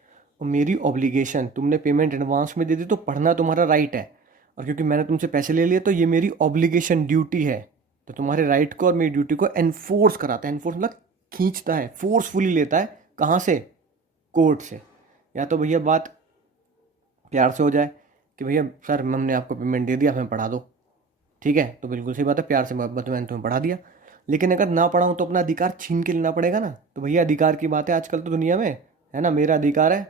और मेरी ऑब्लिगेशन। तुमने पेमेंट एडवांस में दे दी तो पढ़ना तुम्हारा राइट है, और क्योंकि मैंने तुमसे पैसे ले लिए तो ये मेरी ऑब्लिगेशन, ड्यूटी है। तो तुम्हारे राइट को और मेरी ड्यूटी को एनफोर्स कराता है। एनफोर्स मतलब खींचता है, फोर्सफुली लेता है। कहाँ से? कोर्ट से। या तो भैया बात प्यार से हो जाए कि भैया सर हमने आपको पेमेंट दे दिया, हमें पढ़ा दो। ठीक है, तो बिल्कुल सही बात है, प्यार से मोहब्बत मैंने तुम्हें पढ़ा दिया। लेकिन अगर ना पढ़ाऊँ तो अपना अधिकार छीन के लेना पड़ेगा ना। तो भैया अधिकार की बात है आजकल तो दुनिया में, है ना, मेरा अधिकार है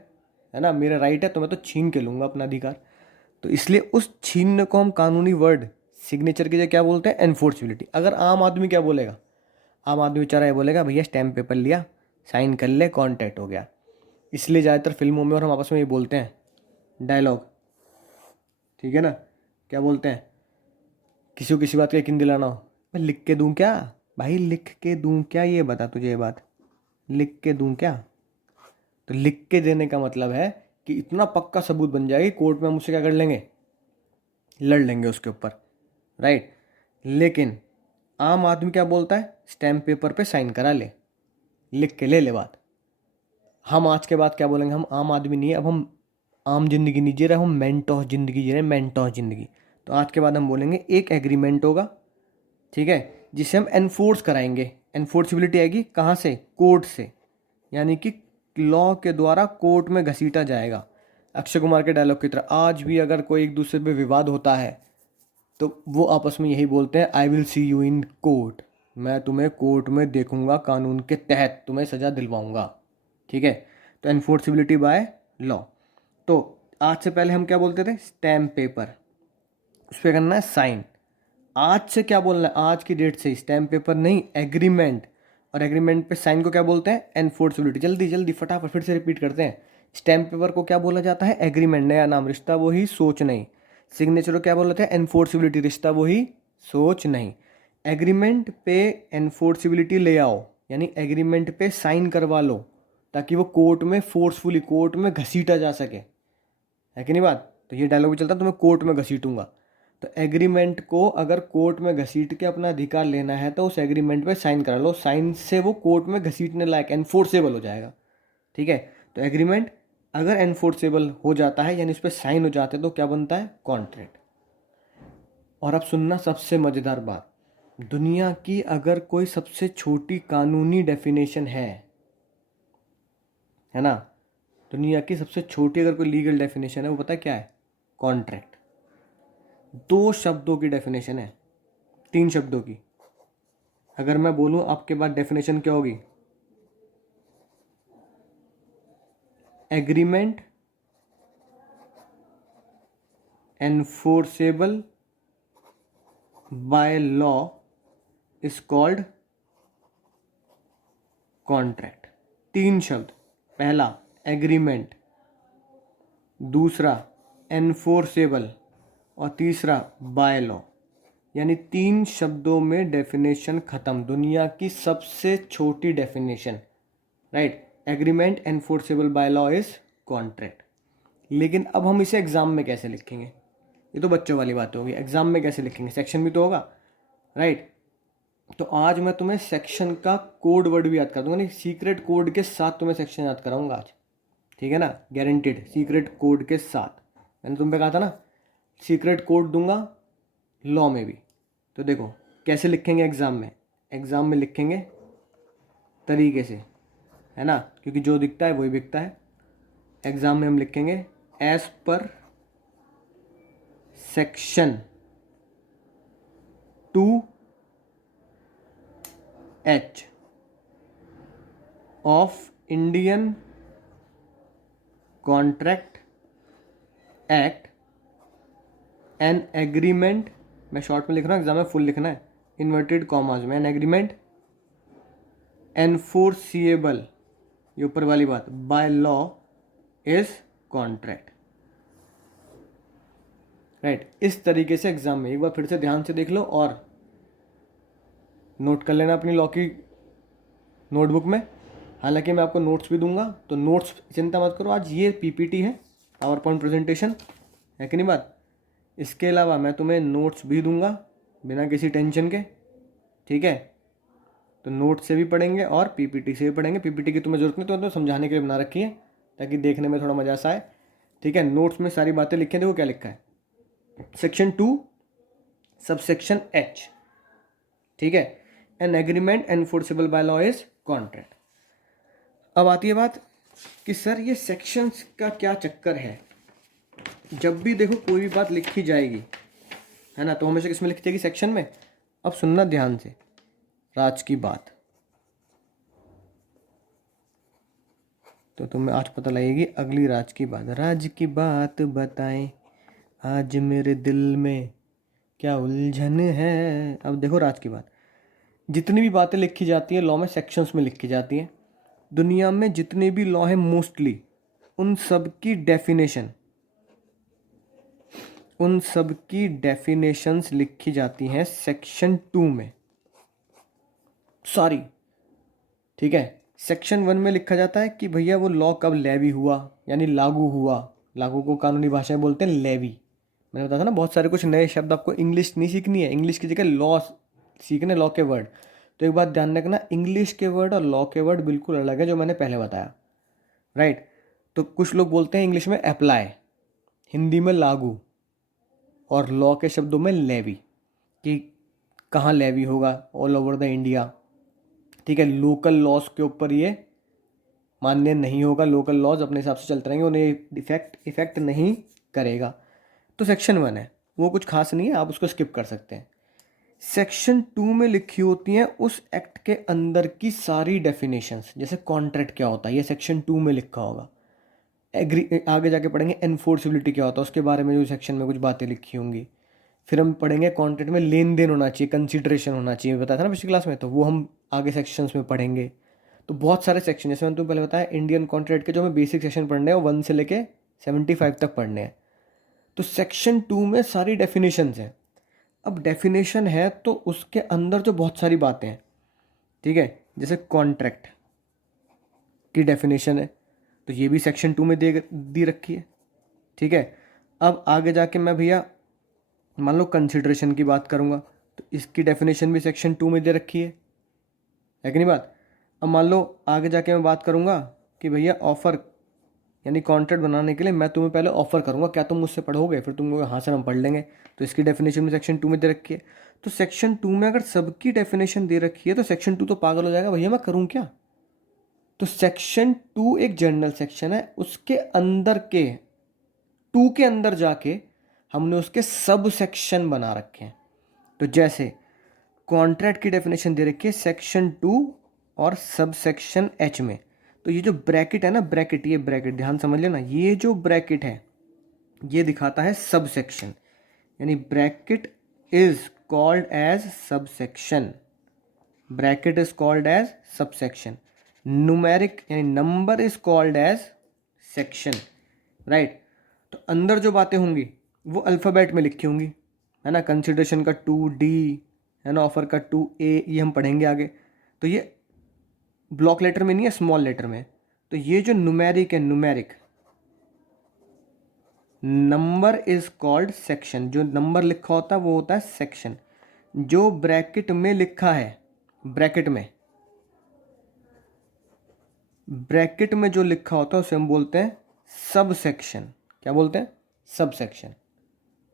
ना, मेरा राइट है, तो मैं तो छीन के लूँगा अपना अधिकार। तो इसलिए उस छीनने को हम कानूनी वर्ड सिग्नेचर की जगह क्या बोलते हैं? एनफोर्सबिलिटी। अगर आम आदमी क्या बोलेगा? आम आदमी बेचारा ये बोलेगा भैया स्टैम्प पेपर लिया, साइन कर ले, कॉन्टैक्ट हो गया। इसलिए ज़्यादातर फिल्मों में और हम आपस में ये बोलते हैं डायलॉग, ठीक है ना, क्या बोलते हैं, किसी को किसी बात का यकीन दिलाना हो, मैं लिख के दूं क्या भाई, लिख के दूं क्या, ये बता तुझे ये बात, लिख के दूं क्या। तो लिख के देने का मतलब है कि इतना पक्का सबूत बन जाएगी, कोर्ट में हम उससे क्या कर लेंगे, लड़ लेंगे उसके ऊपर, राइट। लेकिन आम आदमी क्या बोलता है, स्टैम्प पेपर पे साइन करा ले, लिख के ले ले बात। हम आज के बाद क्या बोलेंगे, हम आम आदमी नहीं है, अब हम आम जिंदगी नहीं जी रहे, हम मेंटोस जिंदगी जी रहे हैं, मेंटोस जिंदगी। तो आज के बाद हम बोलेंगे एक एग्रीमेंट होगा, ठीक है, जिसे हम एनफोर्स कराएंगे। एनफोर्सिबिलिटी आएगी कहाँ से, कोर्ट से, यानी कि लॉ के द्वारा कोर्ट में घसीटा जाएगा। अक्षय कुमार के डायलॉग की तरह, आज भी अगर कोई एक दूसरे पे विवाद होता है तो वो आपस में यही बोलते हैं, I will see you in court, मैं तुम्हें कोर्ट में देखूंगा, कानून के तहत तुम्हें सजा दिलवाऊंगा, ठीक है। तो एनफोर्सिबिलिटी बाय लॉ। तो आज से पहले हम क्या बोलते थे, स्टैम्प पेपर, उस पर करना है साइन। आज से क्या बोलना है, आज की डेट से स्टैम्प पेपर नहीं, एग्रीमेंट। और एग्रीमेंट पे साइन को क्या बोलते हैं, एनफोर्सिबिलिटी। जल्दी जल्दी फटाफट फिर से रिपीट करते हैं। स्टैम्प पेपर को क्या बोला जाता है, एग्रीमेंट, नया नाम, रिश्ता वही सोच नहीं। सिग्नेचर को क्या बोलते हैं, एनफोर्सिबिलिटी, रिश्ता वही सोच नहीं। एग्रीमेंट पे एनफोर्सिबिलिटी ले आओ, यानी एग्रीमेंट पे साइन करवा लो, ताकि वो कोर्ट में फोर्सफुली, कोर्ट में घसीटा जा सके, है कि नहीं बात। तो ये डायलॉग भी चलता है, तुम्हें कोर्ट में घसीटूंगा। तो एग्रीमेंट को अगर कोर्ट में घसीट के अपना अधिकार लेना है तो उस एग्रीमेंट पे साइन करा लो, साइन से वो कोर्ट में घसीटने लायक, एनफोर्सेबल हो जाएगा, ठीक है। तो एग्रीमेंट अगर एनफोर्सेबल हो जाता है, यानी उस पर साइन हो जाते हैं, तो क्या बनता है, कॉन्ट्रैक्ट। और अब सुनना सबसे मज़ेदार बात, दुनिया की अगर कोई सबसे छोटी कानूनी डेफिनेशन है ना, दुनिया की सबसे छोटी अगर कोई लीगल डेफिनेशन है, वो पता है क्या है, कॉन्ट्रैक्ट। 2 शब्दों की डेफिनेशन है, 3 शब्दों की। अगर मैं बोलूं आपके पास डेफिनेशन क्या होगी, agreement enforceable by law is called contract. 3 शब्द, पहला एग्रीमेंट, दूसरा एनफोर्सेबल, और तीसरा बाय लॉ। यानी 3 शब्दों में डेफिनेशन खत्म, दुनिया की सबसे छोटी definition, right. Agreement enforceable by law is contract. लेकिन अब हम इसे एग्जाम में कैसे लिखेंगे, ये तो बच्चों वाली बात होगी, एग्जाम में कैसे लिखेंगे, सेक्शन भी तो होगा, राइट। तो आज मैं तुम्हें सेक्शन का कोड वर्ड भी याद कर दूंगा, नहीं, सीक्रेट कोड के साथ तुम्हें सेक्शन याद कराऊंगा आज, ठीक है ना, गारंटेड, सीक्रेट कोड के साथ। मैंने तुम पे कहा था ना, सीक्रेट कोड दूंगा लॉ में भी। तो देखो कैसे लिखेंगे एग्ज़ाम में, एग्ज़ाम में लिखेंगे तरीके से, है ना, क्योंकि जो दिखता है वही बिकता है। एग्ज़ाम में हम लिखेंगे as per section 2H of Indian contract act, an agreement, मैं शॉर्ट में लिख रहा हूँ, एग्जाम में फुल लिखना है, इन्वर्टेड कॉमाज में, एन एग्रीमेंट एनफोर्सिएबल, ये ऊपर वाली बात, by law is contract, right. इस तरीके से एग्जाम में एक बार फिर से ध्यान से देख लो और नोट कर लेना अपनी लॉ की नोटबुक में। हालांकि मैं आपको नोट्स भी दूंगा, तो नोट्स चिंता मत करो, आज ये पीपीटी है, पावर पॉइंट प्रेजेंटेशन, है कि नहीं बात। इसके अलावा मैं तुम्हें नोट्स भी दूंगा बिना किसी टेंशन के, ठीक है। तो नोट से भी पढ़ेंगे और पीपीटी से भी पढ़ेंगे। पीपीटी की तुम्हें जरूरत नहीं, तो समझाने के लिए बना रखी है ताकि देखने में थोड़ा मजा सा आए, ठीक है। नोट्स में सारी बातें लिखी हैं, देखो क्या लिखा है, सेक्शन 2 सबसेक्शन H, ठीक है, N agreement enforceable by law is contract. अब आती है बात कि सर ये सेक्शंस का क्या चक्कर है, जब भी देखो कोई भी बात लिखी जाएगी, है ना, तो हमेशा किसमें लिखी जाएगी, सेक्शन में। अब सुनना ध्यान से, राज की बात, तो तुम्हें आज पता लगेगी अगली राज की बात। राज की बात बताएं, आज मेरे दिल में क्या उलझन है। अब देखो राज की बात, जितनी भी बातें लिखी जाती हैं लॉ में, सेक्शंस में लिखी जाती हैं। दुनिया में जितने भी लॉ हैं मोस्टली, उन सब की डेफिनेशन, उन सब की डेफिनेशंस लिखी जाती हैं सेक्शन 2 में, सॉरी, ठीक है। सेक्शन 1 में लिखा जाता है कि भैया वो लॉ कब लेवी हुआ, यानी लागू हुआ। लागू को कानूनी भाषा में बोलते हैं लेवी। मैंने बताया था ना, बहुत सारे कुछ नए शब्द आपको इंग्लिश नहीं सीखनी है, इंग्लिश की जगह लॉ सीखने, लॉ के वर्ड। तो एक बात ध्यान रखना, इंग्लिश के वर्ड और लॉ के वर्ड बिल्कुल अलग है, जो मैंने पहले बताया, राइट। तो कुछ लोग बोलते हैं इंग्लिश में अप्लाई, हिंदी में लागू, और लॉ के शब्दों में लेवी, कि कहाँ लेवी होगा, ऑल ओवर द इंडिया, ठीक है। लोकल लॉज के ऊपर ये मान्य नहीं होगा, लोकल लॉज अपने हिसाब से चलते रहेंगे, उन्हें इफेक्ट नहीं करेगा। तो सेक्शन 1 है, वो कुछ खास नहीं है, आप उसको स्किप कर सकते हैं। सेक्शन 2 में लिखी होती हैं उस एक्ट के अंदर की सारी डेफिनेशंस, जैसे कॉन्ट्रैक्ट क्या होता है, ये सेक्शन 2 में लिखा होगा। एग्री, आगे जाके पढ़ेंगे एनफोर्सिबिलिटी क्या होता है, उसके बारे में जो सेक्शन में कुछ बातें लिखी होंगी। फिर हम पढ़ेंगे कॉन्ट्रैक्ट में लेन देन होना चाहिए, कंसिडरेशन होना चाहिए, बताया था ना पिछली क्लास में, तो वो हम आगे सेक्शंस में पढ़ेंगे। तो बहुत सारे सेक्शन, जैसे मैंने तुम्हें पहले बताया, इंडियन कॉन्ट्रैक्ट के जो हमें बेसिक सेक्शन पढ़ने हैं वो 1 से लेके 75 तक पढ़ने हैं। तो सेक्शन 2 में सारी डेफिनेशंस हैं। अब डेफिनेशन है तो उसके अंदर जो बहुत सारी बातें हैं, ठीक है, जैसे कॉन्ट्रैक्ट की डेफिनेशन है, तो ये भी सेक्शन 2 में दी रखी है, ठीक है। अब आगे जाके मैं भैया मान लो कंसिडरेशन की बात करूँगा, तो इसकी डेफिनेशन भी सेक्शन 2 में दे रखी है कि नहीं बात। अब मान लो आगे जाके मैं बात करूँगा कि भैया ऑफ़र, यानी कॉन्ट्रैक्ट बनाने के लिए मैं तुम्हें पहले ऑफ़र करूँगा, क्या तुम मुझसे पढ़ोगे, फिर तुम कहोगे हाँ सर हम पढ़ लेंगे, तो इसकी डेफिनेशन भी सेक्शन 2 में दे रखी है। तो सेक्शन 2 में अगर सबकी डेफिनेशन दे रखी है तो सेक्शन 2 तो पागल हो जाएगा, भैया मैं करूँ क्या। तो सेक्शन 2 एक जनरल सेक्शन है, उसके अंदर के 2 के अंदर जाके हमने उसके सब सेक्शन बना रखे हैं। तो जैसे कॉन्ट्रैक्ट की डेफिनेशन दे रखी है सेक्शन 2 और सब सेक्शन एच में। तो ये जो ब्रैकेट है ना, ब्रैकेट, ये ब्रैकेट ध्यान समझ लेना, ये जो ब्रैकेट है ये दिखाता है सब सेक्शन, यानी bracket is called as sub section, bracket is called as sub section. Numeric यानी number is called as section, right. तो अंदर जो बातें होंगी वो अल्फ़ाबेट में लिखी होंगी, है ना। कंसिडरेशन का 2D है ना, ऑफर का 2A, ये हम पढ़ेंगे आगे। तो ये ब्लॉक लेटर में नहीं है, स्मॉल लेटर में। तो ये जो न्यूमेरिक है, numeric, number is called section, जो नंबर लिखा होता है वो होता है सेक्शन। जो ब्रैकेट में लिखा है, ब्रैकेट में जो लिखा होता है उसे हम बोलते हैं सब सेक्शन। क्या बोलते हैं, सब सेक्शन,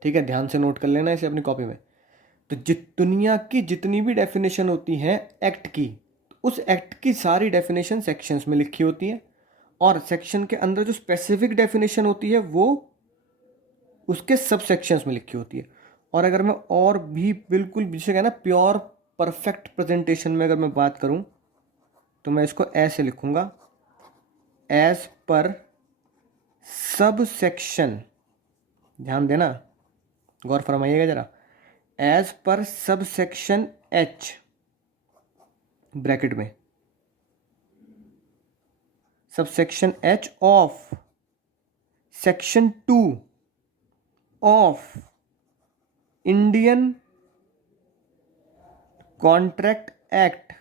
ठीक है। ध्यान से नोट कर लेना इसे अपनी कॉपी में। तो दुनिया की जितनी भी डेफिनेशन होती हैं एक्ट की, तो उस एक्ट की सारी डेफिनेशन सेक्शंस में लिखी होती है, और सेक्शन के अंदर जो स्पेसिफिक डेफिनेशन होती है वो उसके सब सेक्शंस में लिखी होती है। और अगर मैं और भी बिल्कुल जिसे कहना प्योर परफेक्ट प्रेजेंटेशन में अगर मैं बात करूं, तो मैं इसको ऐसे लिखूंगा, एज पर सब सेक्शन, ध्यान देना, गौर फरमाइएगा जरा, as per sub section H, bracket में sub section H of section 2 of Indian contract act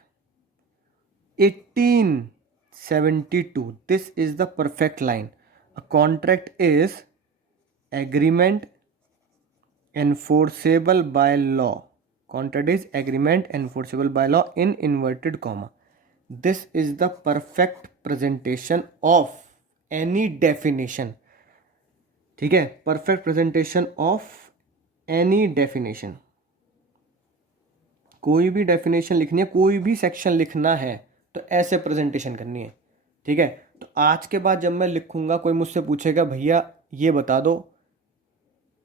1872. This is the perfect line. A contract is agreement enforceable by law. Contract is agreement enforceable by law in inverted comma. This is the perfect presentation of any definition. ठीक है, perfect presentation of any definition. कोई भी definition लिखनी है, कोई भी section लिखना है तो ऐसे प्रेजेंटेशन करनी है, ठीक है। तो आज के बाद जब मैं लिखूंगा, कोई मुझसे पूछेगा भैया ये बता दो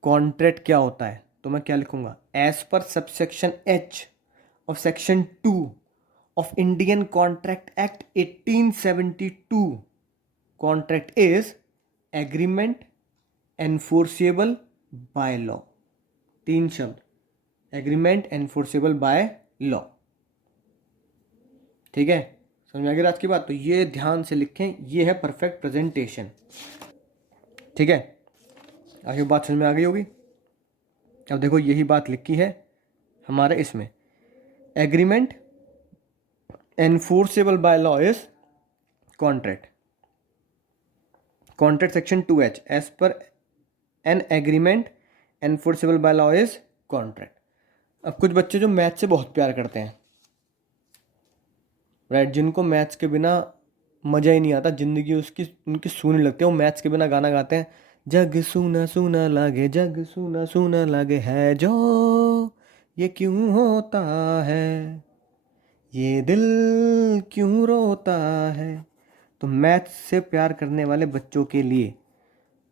कॉन्ट्रैक्ट क्या होता है, तो मैं क्या लिखूंगा, as per subsection H of section 2 of Indian contract act 1872, contract is agreement enforceable by law. 3 शब्द, एग्रीमेंट एनफोर्सेबल बाय लॉ, ठीक है। समझ में आ गई आज की बात। तो ये ध्यान से लिखें, ये है परफेक्ट प्रेजेंटेशन, ठीक है। आगे बात समझ में आ गई होगी। अब देखो यही बात लिखी है हमारे इसमें, agreement enforceable by law is contract, contract section 2H as per an agreement enforceable by law is contract. अब कुछ बच्चे जो मैथ से बहुत प्यार करते हैं, राइट, जिनको मैथ्स के बिना मज़ा ही नहीं आता, ज़िंदगी उसकी उनकी सूनी लगती है, वो मैथ्स के बिना गाना गाते हैं, जग सूना सूना लागे, जग सूना सूना लागे है जो, ये क्यों होता है, ये दिल क्यों रोता है। तो मैथ्स से प्यार करने वाले बच्चों के लिए,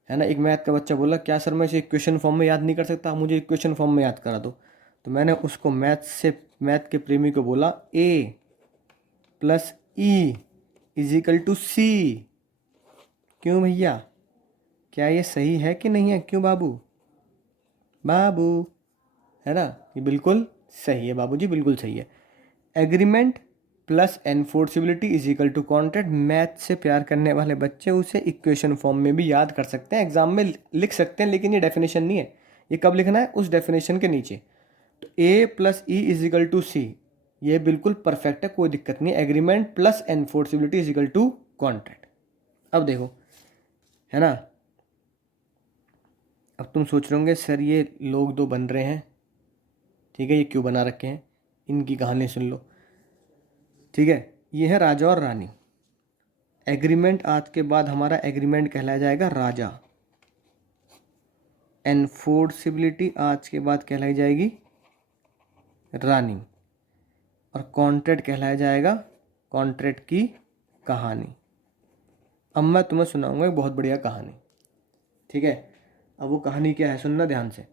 है ना, एक मैथ का बच्चा बोला क्या सर मैं इसे इक्वेशन फॉर्म में याद नहीं कर सकता, मुझे इक्वेशन फॉर्म में याद करा दो। तो मैंने उसको मैथ के प्रेमी को बोला A plus E is equal to C. क्यों भैया, क्या ये सही है कि नहीं है, क्यों बाबू, बाबू, है ना, ये बिल्कुल सही है बाबूजी, बिल्कुल सही है। Agreement plus enforceability is equal to contract. Math से प्यार करने वाले बच्चे उसे इक्वेशन फॉर्म में भी याद कर सकते हैं, एग्जाम में लिख सकते हैं, लेकिन ये डेफिनेशन नहीं है, ये कब लिखना है, उस डेफिनेशन के नीचे। तो A plus E is equal to C, ये बिल्कुल परफेक्ट है, कोई दिक्कत नहीं है। Agreement plus enforceability is equal to contract. अब देखो, है ना, अब तुम सोच रहे होंगे सर ये लोग दो बन रहे हैं, ठीक है, ये क्यों बना रखे हैं, इनकी कहानी सुन लो। ठीक है, ये है राजा और रानी। एग्रीमेंट आज के बाद हमारा एग्रीमेंट कहलाया जाएगा राजा, एनफोर्सिबिलिटी आज के बाद कहलाई जाएगी रानी, और कॉन्ट्रैक्ट कहलाया जाएगा कॉन्ट्रैक्ट की कहानी। अब मैं तुम्हें सुनाऊंगा एक बहुत बढ़िया कहानी, ठीक है। अब वो कहानी क्या है, सुनना ध्यान से।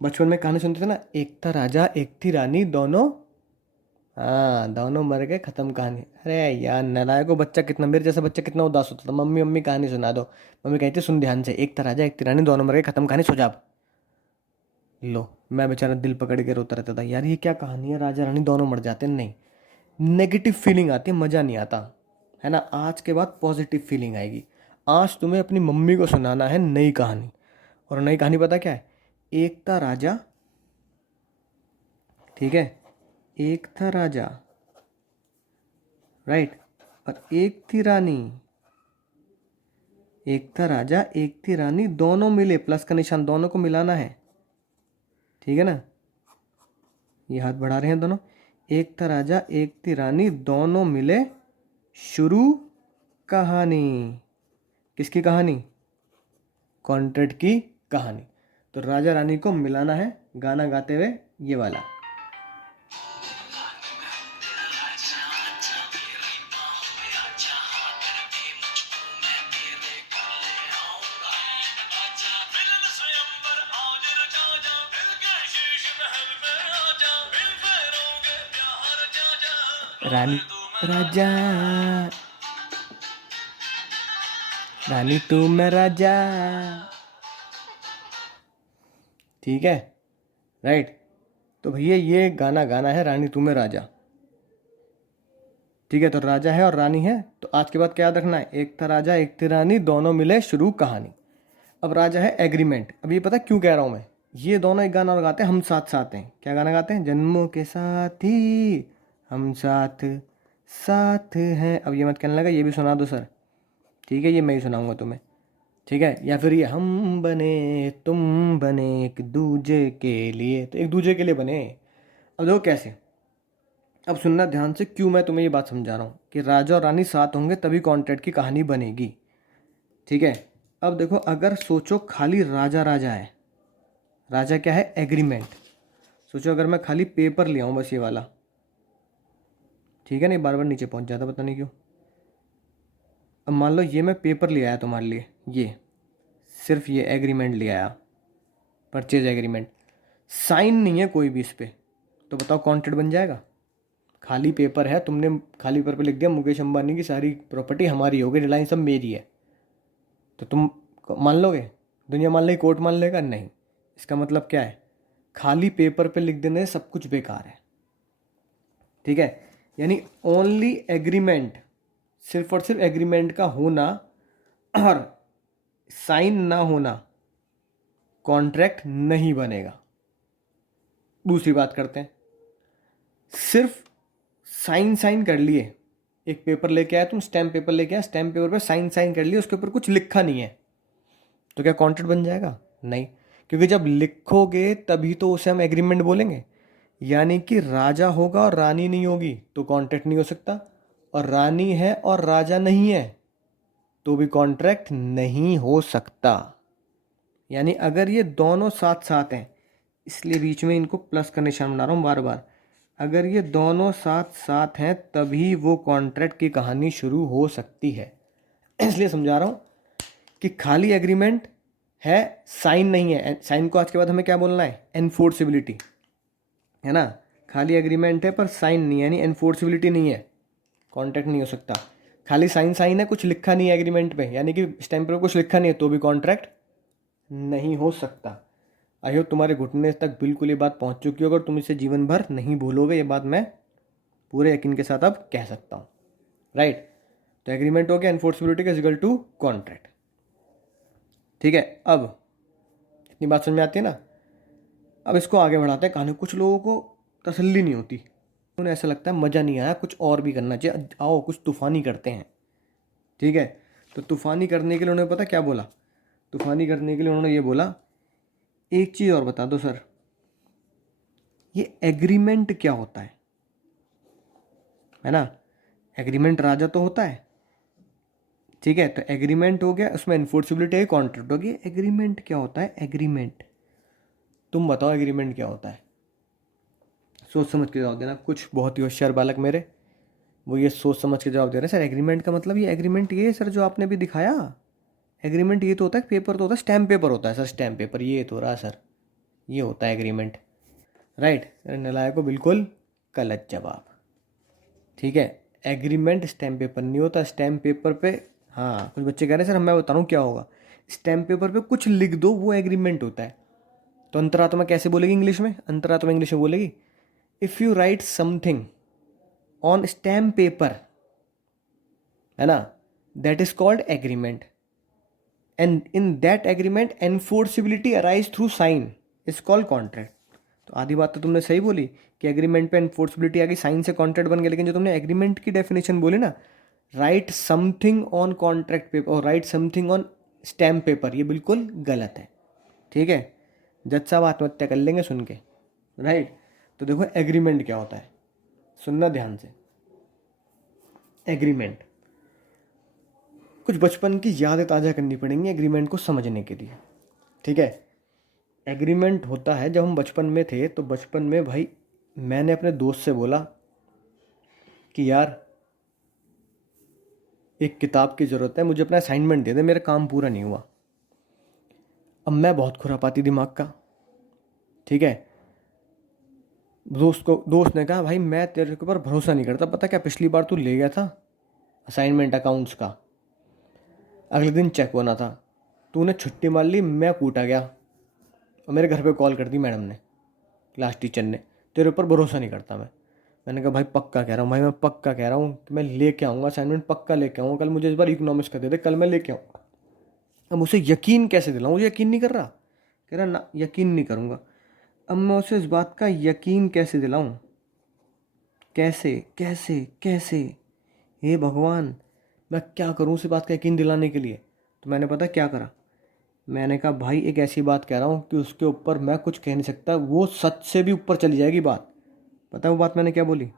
बचपन में कहानी सुनते थे ना, एक था राजा एक थी रानी, दोनों, हाँ दोनों मर गए, खत्म कहानी। अरे यार नालायको बच्चा, कितना मेरे जैसा बच्चा कितना उदास होता था, मम्मी मम्मी कहानी सुना दो, मम्मी कहती सुन ध्यान से, एक था राजा एक थी रानी, दोनों मर गए, खत्म कहानी, सो जा अब। लो, मैं बेचारा दिल पकड़ के रोता रहता था, यार ये क्या कहानी है, राजा रानी दोनों मर जाते हैं, नहीं, नेगेटिव फीलिंग आती है, मज़ा नहीं आता, है ना। आज के बाद पॉजिटिव फीलिंग आएगी। आज तुम्हें अपनी मम्मी को सुनाना है नई कहानी, और नई कहानी पता क्या है, एक था राजा, ठीक है, एक था राजा, राइट, और एक थी रानी। एक था राजा एक थी रानी, दोनों मिले, प्लस का निशान, दोनों को मिलाना है, ठीक है ना, ये हाथ बढ़ा रहे हैं दोनों। एक था राजा एक थी रानी, दोनों मिले, शुरू कहानी। किसकी कहानी, कॉन्ट्रैक्ट की कहानी। तो राजा रानी को मिलाना है, गाना गाते हुए ये वाला। रानी राजा, रानी तू मैं राजा, ठीक है, राइट। तो भैया ये गाना गाना है रानी तू मैं राजा, ठीक है। तो राजा है और रानी है, तो आज के बाद क्या याद रखना है, एक था राजा एक थी रानी, दोनों मिले, शुरू कहानी। अब राजा है एग्रीमेंट। अब ये पता क्यों कह रहा हूँ मैं, ये दोनों एक गाना और गाते हैं, हम साथ साथ हैं। क्या गाना गाते हैं, जन्मों के साथ ही हम साथ साथ हैं। अब ये मत कहने लगा ये भी सुना दो सर, ठीक है, ये मैं ही सुनाऊंगा तुम्हें, ठीक है। या फिर ये हम बने तुम बने एक दूजे के लिए, तो एक दूजे के लिए बने। अब देखो कैसे, अब सुनना ध्यान से, क्यों मैं तुम्हें ये बात समझा रहा हूँ कि राजा और रानी साथ होंगे तभी कॉन्ट्रैक्ट की कहानी बनेगी, ठीक है। अब देखो, अगर सोचो खाली राजा राजा है, राजा क्या है, एग्रीमेंट। सोचो अगर मैं खाली पेपर ले आऊँ बस ये वाला, ठीक है, नहीं बार बार नीचे पहुँच जाता पता नहीं क्यों। अब मान लो ये मैं पेपर ले आया तुम्हारे लिए, ये सिर्फ ये एग्रीमेंट ले आया, परचेज एग्रीमेंट, साइन नहीं है कोई भी इस पर, तो बताओ कॉन्ट्रैक्ट बन जाएगा। खाली पेपर है, तुमने खाली पेपर पे लिख दिया मुकेश अंबानी की सारी प्रॉपर्टी हमारी हो गई, रिलायंस सब मेरी है, तो तुम मान लोगे, दुनिया मान लेगी, कोर्ट मान लेगा, नहीं। इसका मतलब क्या है, खाली पेपर पे लिख देने से सब कुछ बेकार है, ठीक है। यानी ओनली एग्रीमेंट, सिर्फ और सिर्फ एग्रीमेंट का होना और साइन ना होना कॉन्ट्रैक्ट नहीं बनेगा, दूसरी बात करते हैं, सिर्फ साइन साइन कर लिए, एक पेपर लेके आया तुम, स्टैम्प पेपर लेके आया, स्टैम्प पेपर पे साइन साइन कर लिए, उसके ऊपर कुछ लिखा नहीं है, तो क्या कॉन्ट्रैक्ट बन जाएगा? नहीं, क्योंकि जब लिखोगे तभी तो उसे हम एग्रीमेंट बोलेंगे। यानी कि राजा होगा और रानी नहीं होगी तो कॉन्ट्रैक्ट नहीं हो सकता, और रानी है और राजा नहीं है तो भी कॉन्ट्रैक्ट नहीं हो सकता। यानी अगर ये दोनों साथ साथ हैं, इसलिए बीच में इनको प्लस का निशान बना रहा हूँ बार बार, अगर ये दोनों साथ साथ हैं तभी वो कॉन्ट्रैक्ट की कहानी शुरू हो सकती है। इसलिए समझा रहा हूँ कि खाली एग्रीमेंट है, साइन नहीं है। साइन को आज के बाद हमें क्या बोलना है? एनफोर्सिबिलिटी, है ना। खाली एग्रीमेंट है पर साइन नहीं है, यानी एनफोर्सिबिलिटी नहीं है, कॉन्ट्रैक्ट नहीं हो सकता। खाली साइन साइन है, कुछ लिखा नहीं है एग्रीमेंट पे, यानी कि स्टैम्प पर कुछ लिखा नहीं है तो भी कॉन्ट्रैक्ट नहीं हो सकता। आई होप तुम्हारे घुटने तक बिल्कुल ये बात पहुंच चुकी होगी और तुम इसे जीवन भर नहीं भूलोगे, ये बात मैं पूरे यकीन के साथ अब कह सकता हूँ, राइट। तो एग्रीमेंट हो गया एनफोर्सिबिलिटी का इक्वल टू कॉन्ट्रैक्ट, ठीक है। अब इतनी बात समझ में आती है ना। अब इसको आगे बढ़ाते हैं कहानी। कुछ लोगों को तसल्ली नहीं होती, उन्हें ऐसा लगता है मज़ा नहीं आया, कुछ और भी करना चाहिए, आओ कुछ तूफ़ानी करते हैं, ठीक है। तो तूफ़ानी करने के लिए उन्होंने पता क्या बोला? तूफ़ानी करने के लिए उन्होंने ये बोला, एक चीज़ और बता दो सर, ये एग्रीमेंट क्या होता है ना। एग्रीमेंट राजा तो होता है, ठीक है। तो एग्रीमेंट हो गया, उसमें एनफोर्सिबिलिटी है, कॉन्ट्रैक्ट होगी। एग्रीमेंट क्या होता है? एग्रीमेंट तुम बताओ एग्रीमेंट क्या होता है? सोच समझ के जवाब देना। कुछ बहुत ही होशियार बालक मेरे, वो ये सोच समझ के जवाब दे रहे हैं, सर एग्रीमेंट का मतलब ये एग्रीमेंट ये है सर जो आपने भी दिखाया, एग्रीमेंट ये तो होता है, पेपर तो होता है, स्टैम्प पेपर होता है सर, स्टैम्प पेपर ये तो रहा सर, ये होता है एग्रीमेंट, राइट। नलायक को बिल्कुल गलत जवाब, ठीक है। एग्रीमेंट स्टैम्प पेपर नहीं होता। स्टैम्प पेपर पे, हाँ कुछ बच्चे कह रहे हैं सर मैं बता रहा हूँ क्या होगा, स्टैम्प पेपर पे कुछ लिख दो वो एग्रीमेंट होता है। तो अंतरात्मा कैसे बोलेगी इंग्लिश में? अंतरात्मा इंग्लिश में बोलेगी, if you write something on stamp paper, है ना, that is called agreement, and in that agreement enforceability arise through sign is called contract. तो आधी बात तो तुमने सही बोली कि एग्रीमेंट पे एनफोर्सिबिलिटी आ गई, साइन से कॉन्ट्रैक्ट बन गया, लेकिन जो तुमने एग्रीमेंट की डेफिनेशन बोली ना, write something on contract paper और write something on stamp paper, ये बिल्कुल गलत है, ठीक है। जज साहब आत्महत्या कर लेंगे सुन के, राइट। तो देखो एग्रीमेंट क्या होता है, सुनना ध्यान से। एग्रीमेंट, कुछ बचपन की यादें ताज़ा करनी पड़ेंगी एग्रीमेंट को समझने के लिए, ठीक है। एग्रीमेंट होता है, जब हम बचपन में थे तो बचपन में भाई मैंने अपने दोस्त से बोला कि यार एक किताब की ज़रूरत है, मुझे अपना असाइनमेंट दे दे, मेरा काम पूरा नहीं हुआ। अब मैं बहुत खुरापाती दिमाग का, ठीक है। दोस्त ने कहा भाई मैं तेरे के ऊपर भरोसा नहीं करता, पता क्या पिछली बार तू ले गया था असाइनमेंट अकाउंट्स का, अगले दिन चेक होना था, तूने छुट्टी मार ली, मैं कूटा गया और मेरे घर पे कॉल कर दी मैडम ने, क्लास टीचर ने, तेरे ऊपर भरोसा नहीं करता मैं। मैंने कहा भाई पक्का कह रहा हूँ, भाई मैं पक्का कह रहा हूँ कि मैं लेके आऊँगा असाइनमेंट, पक्का लेके आऊँगा, कल मुझे इस बार इकोनॉमिक्स का दे दे, कल मैं लेके आऊँगा। अब उसे यकीन कैसे दिलाऊँ? मुझे यकीन नहीं कर रहा, कह रहा ना यकीन नहीं करूँगा। अब मैं उसे इस बात का यकीन कैसे दिलाऊँ? कैसे कैसे कैसे, हे भगवान मैं क्या करूँ उस बात का यकीन दिलाने के लिए? तो मैंने पता क्या करा, मैंने कहा भाई एक ऐसी बात कह रहा हूँ कि उसके ऊपर मैं कुछ कह नहीं सकता, वो सच से भी ऊपर चली जाएगी बात। पता वो बात मैंने क्या बोली?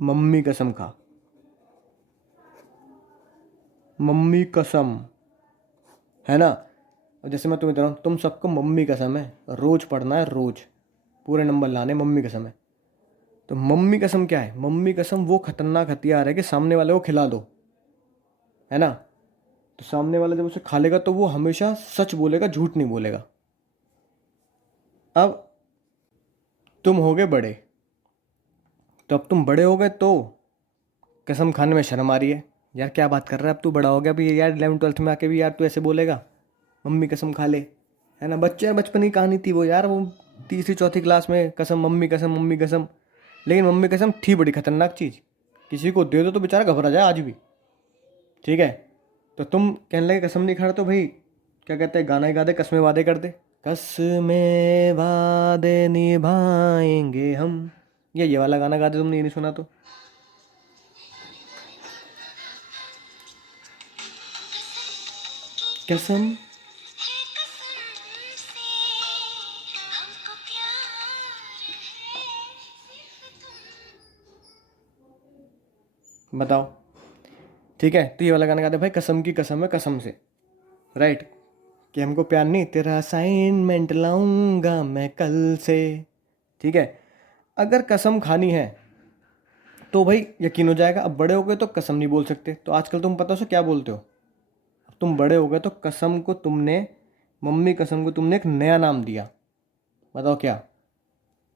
मम्मी कसम खा, मम्मी कसम, है ना। और जैसे मैं तुम्हें दे रहा हूँ, तुम सबको मम्मी कसम है रोज़ पढ़ना है, रोज़ पूरे नंबर लाने, मम्मी कसम है। तो मम्मी कसम क्या है? मम्मी कसम वो खतरनाक हथियार है कि सामने वाले को खिला दो, है ना। तो सामने वाला जब उसे खा लेगा तो वो हमेशा सच बोलेगा, झूठ नहीं बोलेगा। अब तुम हो गए बड़े, तो अब तुम बड़े हो गए तो कसम खाने में शर्म आ रही है, यार क्या बात कर रहा है, अब तू बड़ा हो गया, अभी यार 11वीं 12th में आके भी यार तू ऐसे बोलेगा मम्मी कसम खा ले, है ना। बच्चे बचपन की कहानी थी वो यार, वो तीसरी चौथी क्लास में कसम मम्मी कसम मम्मी कसम। लेकिन मम्मी कसम थी बड़ी खतरनाक चीज़, किसी को दे दो तो बेचारा घबरा जाए आज भी, ठीक है। तो तुम कहने लगे कसम नहीं खा रहे, तो भाई क्या कहते हैं, गाना ही गा दे, कसमें वादे कर दे, कसमें वादे निभाएंगे हम। ये वाला गाना गाते तुमने, ये नहीं सुना तो? कसम। बताओ। ठीक है, तो ये वाला गाना गाते भाई, कसम की कसम है कसम से, राइट, कि हमको प्यार नहीं, तेरा असाइनमेंट लाऊंगा मैं कल से। ठीक है, अगर कसम खानी है तो भाई यकीन हो जाएगा। अब बड़े हो गए तो कसम नहीं बोल सकते, तो आजकल तुम पता हो क्या बोलते हो? अब तुम बड़े हो गए तो कसम को तुमने, मम्मी कसम को तुमने एक नया नाम दिया। बताओ क्या?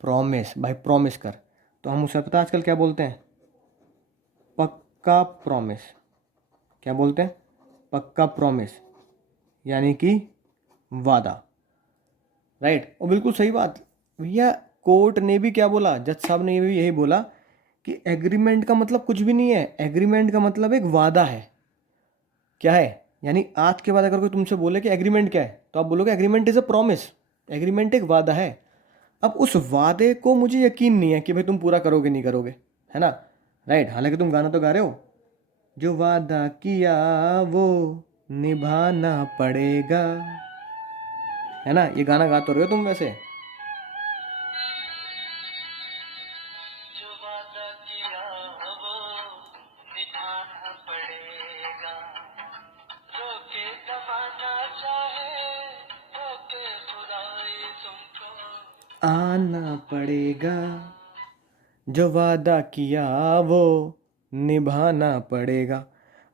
प्रॉमिस। भाई प्रॉमिस कर। तो हम उसे पता आजकल क्या बोलते हैं? पक्का प्रॉमिस। क्या बोलते हैं? पक्का प्रॉमिस, यानी कि वादा, राइट। और बिल्कुल सही बात भैया, कोर्ट ने भी क्या बोला, जज साहब ने भी यही बोला कि एग्रीमेंट का मतलब कुछ भी नहीं है, एग्रीमेंट का मतलब एक वादा है। क्या है? यानी आज के बाद अगर कोई तुमसे बोले कि एग्रीमेंट क्या है, तो आप बोलोगे agreement is a promise. Agreement एक वादा है। अब उस वादे को मुझे यकीन नहीं है कि भाई तुम पूरा करोगे नहीं करोगे, है ना, राइट। हालांकि तुम गाना तो गा रहे हो, जो वादा किया वो निभाना पड़ेगा, है ना, ये गाना गा तो रहे हो तुम वैसे। जो वादा किया वो निभाना पड़ेगा, रोके दबाना चाहे रोके खुदाई तुमको आना पड़ेगा, जो वादा किया वो निभाना पड़ेगा।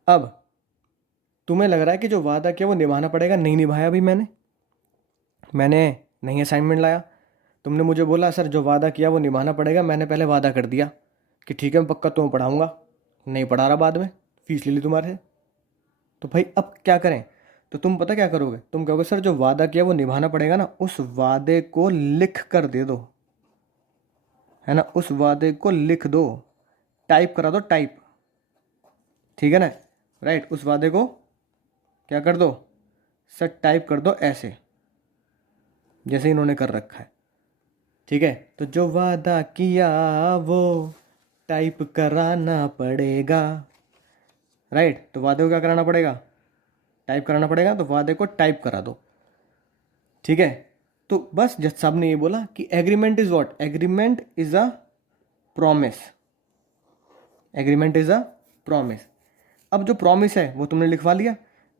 अब तुम्हें लग रहा है कि जो वादा किया वो निभाना पड़ेगा, नहीं निभाया भी मैंने नहीं असाइनमेंट लाया। तुमने मुझे बोला सर जो वादा किया वो निभाना पड़ेगा, मैंने पहले वादा कर दिया कि ठीक है मैं पक्का तुम्हें पढ़ाऊंगा, नहीं पढ़ा रहा, बाद में फीस ले ली तुम्हारे से। तो भाई अब क्या करें? तो तुम पता क्या करोगे? तुम कहोगे सर जो वादा किया वो निभाना पड़ेगा ना, उस वादे को लिख कर दे दो, है ना, उस वादे को लिख दो, टाइप करा दो, टाइप। ठीक है ना, राइट। उस वादे को क्या कर दो सर, टाइप कर दो ऐसे जैसे इन्होंने कर रखा है। ठीक है, तो जो वादा किया वो टाइप कराना पड़ेगा, राइट। तो वादे को क्या कराना पड़ेगा? टाइप कराना पड़ेगा, तो वादे को टाइप करा दो। ठीक है, तो बस जज साहब ने ये बोला कि agreement is what, agreement is a promise, agreement is a promise. अब जो प्रॉमिस है वो तुमने लिखवा लिया,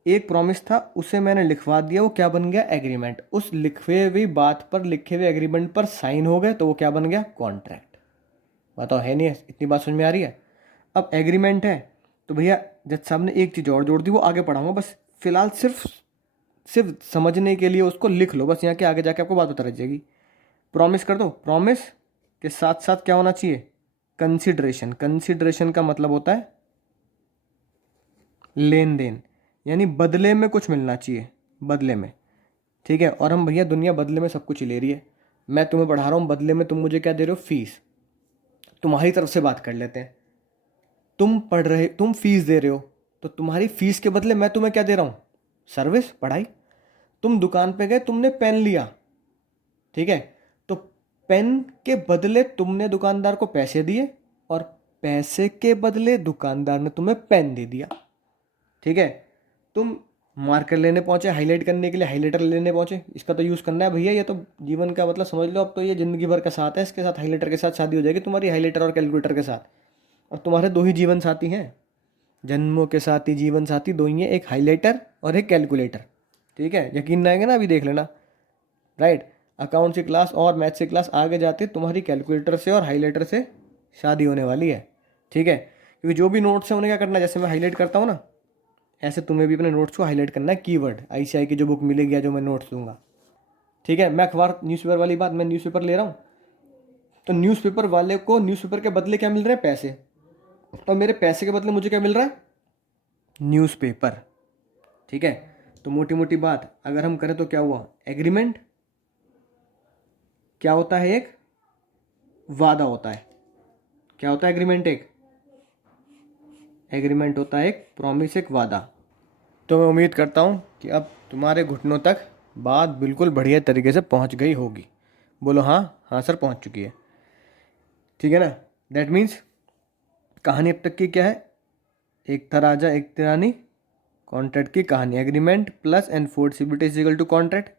एक प्रॉमिस था उसे मैंने लिखवा दिया, वो क्या बन गया? एग्रीमेंट। उस लिखे हुई बात पर, लिखे हुए एग्रीमेंट पर साइन हो गए, तो वो क्या बन गया? कॉन्ट्रैक्ट। बताओ है नहीं है? इतनी बात समझ में आ रही है? अब एग्रीमेंट है तो भैया जज साहब ने एक चीज़ और जोड़ दी, वो आगे पढ़ाऊंगा, बस फिलहाल सिर्फ सिर्फ समझने के लिए उसको लिख लो, बस यहाँ के आगे जाके आपको बात बता रह जाएगी। प्रॉमिस कर दो, प्रॉमिस के साथ साथ क्या होना चाहिए? कंसिडरेशन। कंसिडरेशन का मतलब होता है लेन देन, यानी बदले में कुछ मिलना चाहिए, बदले में। ठीक है, और हम भैया दुनिया बदले में सब कुछ ही ले रही है। मैं तुम्हें पढ़ा रहा हूँ, बदले में तुम मुझे क्या दे रहे हो? फीस। तुम्हारी तरफ से बात कर लेते हैं, तुम पढ़ रहे, तुम फीस दे रहे हो, तो तुम्हारी फीस के बदले मैं तुम्हें क्या दे रहा हूँ? सर्विस, पढ़ाई। तुम दुकान पे गए, तुमने पेन लिया, ठीक है, तो पेन के बदले तुमने दुकानदार को पैसे दिए, और पैसे के बदले दुकानदार ने तुम्हें पेन दे दिया। ठीक है, तुम मार्कर लेने पहुंचे, हाईलाइट करने के लिए हाईलाइटर लेने पहुंचे, इसका तो यूज़ करना है भैया, ये तो जीवन का मतलब समझ लो, अब तो ये ज़िंदगी भर का साथ है, इसके साथ हाईलाइटर के साथ शादी हो जाएगी तुम्हारी, हाईलाइटर और कैलकुलेटर के साथ। और तुम्हारे दो ही जीवन साथी हैं, जन्मों के साथी, जीवन साथी दो ही हैं, एक हाईलाइटर और एक कैलकुलेटर। ठीक है, यकीन ना आएगा ना, अभी देख लेना, राइट। अकाउंट की क्लास और मैथ की क्लास आगे जाते तुम्हारी कैलकुलेटर से और हाईलाइटर से शादी होने वाली है। ठीक है, क्योंकि जो भी नोट्स है उन्हें क्या करना है, जैसे मैं हाईलाइट करता हूँ ना, ऐसे तुम्हें भी अपने नोट्स को हाईलाइट करना है, कीवर्ड आईसीआई की जो बुक मिलेगी या जो मैं नोट्स दूंगा। ठीक है, मैं अखबार न्यूज़पेपर वाली बात, मैं न्यूज़पेपर ले रहा हूँ, तो न्यूज़पेपर वाले को न्यूज़पेपर के बदले क्या मिल रहा है? पैसे। और मेरे पैसे के बदले मुझे क्या मिल रहा है? न्यूज़पेपर। ठीक है, तो मोटी मोटी बात अगर हम करें तो क्या हुआ? एग्रीमेंट क्या होता है? एक वादा होता है। क्या होता है एग्रीमेंट? एक एग्रीमेंट होता है एक प्रॉमिस, एक वादा। तो मैं उम्मीद करता हूँ कि अब तुम्हारे घुटनों तक बात बिल्कुल बढ़िया तरीके से पहुंच गई होगी। बोलो हाँ। हाँ सर पहुंच चुकी है। ठीक है ना। दैट मीन्स कहानी अब तक की क्या है? एक था राजा एक थी रानी, कॉन्ट्रैक्ट की कहानी, agreement plus enforceability is equal to contract.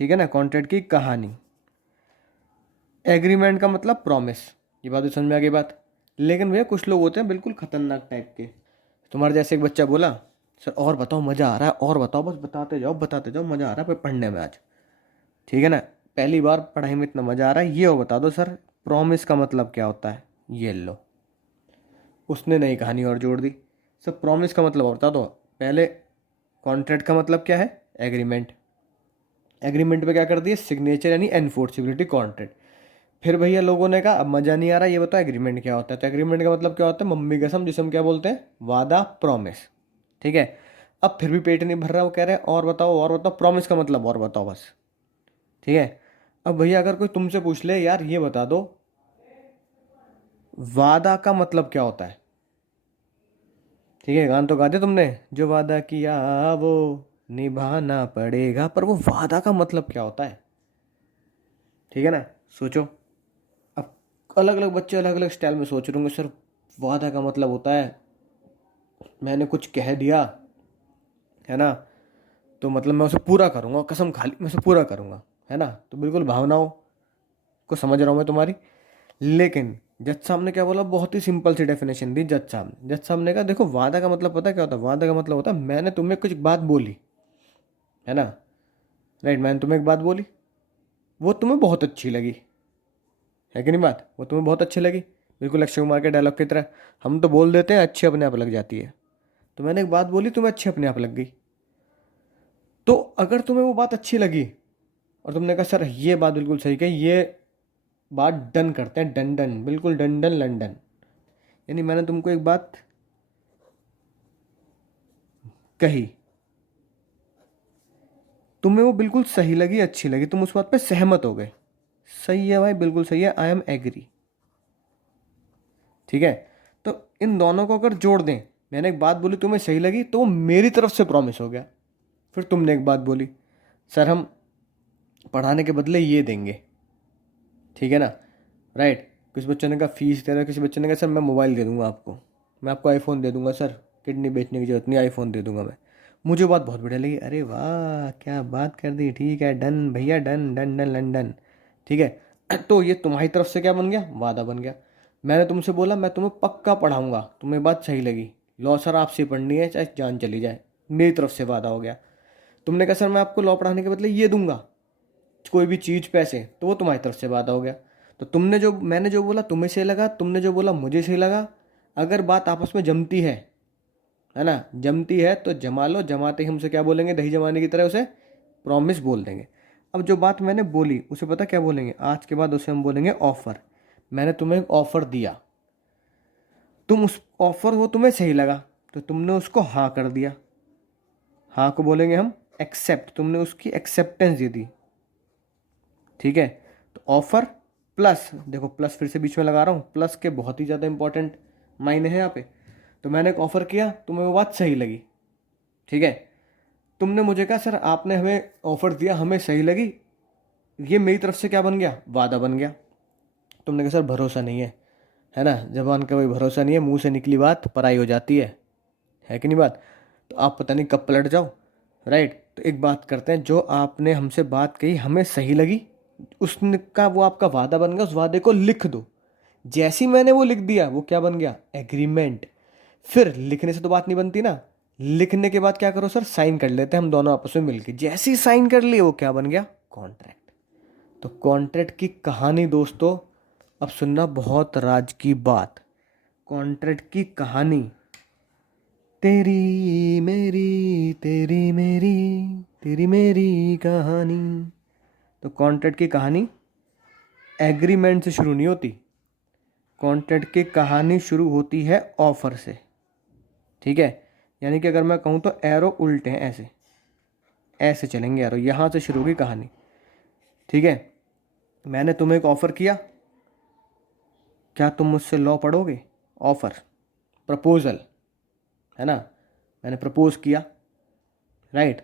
ठीक है ना, कॉन्ट्रैक्ट की कहानी। एग्रीमेंट का मतलब प्रॉमिस। ये बात तो समझ में आ गई बात। लेकिन भैया कुछ लोग होते हैं बिल्कुल खतरनाक टाइप के। तुम्हारे जैसे एक बच्चा बोला, सर और बताओ मज़ा आ रहा है, और बताओ, बस बताते जाओ, मज़ा आ रहा है पढ़ने में आज। ठीक है ना, पहली बार पढ़ाई में इतना मज़ा आ रहा है, ये वो बता दो सर प्रॉमिस का मतलब क्या होता है। ये लो, उसने नई कहानी और जोड़ दी। सर प्रॉमिस का मतलब और बता दो। पहले कॉन्ट्रैक्ट का मतलब क्या है? एग्रीमेंट। एग्रीमेंट पे क्या कर दिए? सिग्नेचर यानी एनफोर्सिबिलिटी कॉन्ट्रैक्ट। फिर भैया लोगों ने कहा अब मज़ा नहीं आ रहा, ये बताओ एग्रीमेंट क्या होता है। तो एग्रीमेंट का मतलब क्या होता है? मम्मी कसम, जिसे हम क्या बोलते हैं? वादा, प्रॉमिस। ठीक है। अब फिर भी पेट नहीं भर रहा, वो कह रहे हैं और बताओ और बताओ, प्रॉमिस का मतलब और बताओ बस। ठीक है। अब भैया अगर कोई तुमसे पूछ ले यार ये बता दो वादा का मतलब क्या होता है। ठीक है, गान तो गा दिया तुमने, जो वादा किया वो निभाना पड़ेगा, पर वो वादा का मतलब क्या होता है? ठीक है ना, सोचो। अब अलग अलग बच्चे अलग अलग स्टाइल में सोच रहे होंगे, सर वादा का मतलब होता है मैंने कुछ कह दिया, है ना, तो मतलब मैं उसे पूरा करूंगा, कसम खा ली मैं उसे पूरा करूंगा, है ना। तो बिल्कुल भावनाओं को समझ रहा हूँ मैं तुम्हारी। लेकिन जज साहब ने क्या बोला? बहुत ही सिंपल सी डेफिनेशन दी जज साहब ने कहा देखो वादा का मतलब पता है क्या होता है? वादा का मतलब होता है मैंने तुम्हें कुछ बात बोली, है ना, राइट, मैंने तुम्हें एक बात बोली, वो तुम्हें बहुत अच्छी लगी, है कि नहीं बात? वो तुम्हें बहुत अच्छी लगी, बिल्कुल अक्षय कुमार के डायलॉग की तरह। हम तो बोल देते हैं अच्छी अपने आप लग जाती है। तो मैंने एक बात बोली, तुम्हें अच्छी अपने आप लग गई। तो अगर तुम्हें वो बात अच्छी लगी और तुमने कहा सर ये बात बिल्कुल सही कही, ये बात डन करते हैं, डन डन, बिल्कुल डन डन लंदन, यानी मैंने तुमको एक बात कही, तुम्हें वो बिल्कुल सही लगी, अच्छी लगी, तुम उस बात पे सहमत हो गए। सही है भाई, बिल्कुल सही है, आई एम एग्री। ठीक है। तो इन दोनों को अगर जोड़ दें, मैंने एक बात बोली तुम्हें सही लगी, तो वो मेरी तरफ से प्रॉमिस हो गया। फिर तुमने एक बात बोली, सर हम पढ़ाने के बदले ये देंगे, ठीक है ना, राइट। किसी बच्चे ने कहा फीस दे रहा है, किसी बच्चे ने कहा सर मैं मोबाइल दे दूंगा आपको, मैं आपको आईफोन दे दूंगा सर, किडनी बेचने की जरूरत नहीं, आईफोन दे दूंगा मैं। मुझे बात बहुत बढ़िया लगी, अरे वाह क्या बात कर दी, ठीक है डन भैया, डन डन डन लंदन। ठीक है। तो ये तुम्हारी तरफ से क्या बन गया? वादा बन गया। मैंने तुमसे बोला मैं तुम्हें पक्का पढ़ाऊंगा, तुम्हें बात सही लगी, लॉ सर आपसे पढ़नी है चाहे जान चली जाए, मेरी तरफ से वादा हो गया। तुमने कहा सर मैं आपको लॉ पढ़ाने के बदले ये दूंगा, कोई भी चीज़ पैसे, तो वो तुम्हारी तरफ से वादा हो गया। तो तुमने जो मैंने जो बोला तुम्हें सही लगा, तुमने जो बोला मुझे सही लगा। अगर बात आपस में जमती है ना, जमती है तो जमा लो, जमाते ही हमसे क्या बोलेंगे? दही जमाने की तरह उसे प्रॉमिस बोल देंगे। अब जो बात मैंने बोली उसे पता क्या बोलेंगे? आज के बाद उसे हम बोलेंगे ऑफर। मैंने तुम्हें एक ऑफर दिया, तुम उस ऑफर वो तुम्हें सही लगा, तो तुमने उसको हाँ कर दिया। हाँ को बोलेंगे हम एक्सेप्ट, तुमने उसकी एक्सेप्टेंस दे दी। ठीक है। तो ऑफर प्लस, देखो प्लस फिर से बीच में लगा रहा हूँ, प्लस के बहुत ही ज़्यादा इंपॉर्टेंट मायने हैं यहाँ पे। तो मैंने एक ऑफर किया, तुम्हें वो बात सही लगी, ठीक है। तुमने मुझे कहा सर आपने हमें ऑफर दिया, हमें सही लगी, ये मेरी तरफ से क्या बन गया? वादा बन गया। तुमने कहा सर भरोसा नहीं है ना, जबान का कोई भरोसा नहीं है, मुंह से निकली बात पराई हो जाती है कि नहीं बात? तो आप पता नहीं कब पलट जाओ, राइट। तो एक बात करते हैं, जो आपने हमसे बात कही हमें सही लगी, उसका वो आपका वादा बन गया, उस वादे को लिख दो। जैसी मैंने वो लिख दिया वो क्या बन गया? एग्रीमेंट। फिर लिखने से तो बात नहीं बनती ना, लिखने के बाद क्या करो सर? साइन कर लेते हैं हम दोनों आपस में मिलके, जैसे ही साइन कर लिए वो क्या बन गया? कॉन्ट्रैक्ट। तो कॉन्ट्रैक्ट की कहानी दोस्तों, अब सुनना बहुत राज की बात। कॉन्ट्रैक्ट की कहानी तेरी मेरी, तेरी मेरी, तेरी मेरी कहानी। तो कॉन्ट्रैक्ट की कहानी एग्रीमेंट से शुरू नहीं होती, कॉन्ट्रैक्ट की कहानी शुरू होती है ऑफर से। ठीक है। यानी कि अगर मैं कहूँ तो एरो उल्टे हैं, ऐसे ऐसे चलेंगे एरो, यहाँ से शुरू होगी कहानी। ठीक है। मैंने तुम्हें एक ऑफ़र किया, क्या तुम मुझसे लॉ पढ़ोगे? ऑफ़र, प्रपोजल, है ना, मैंने प्रपोज किया, राइट।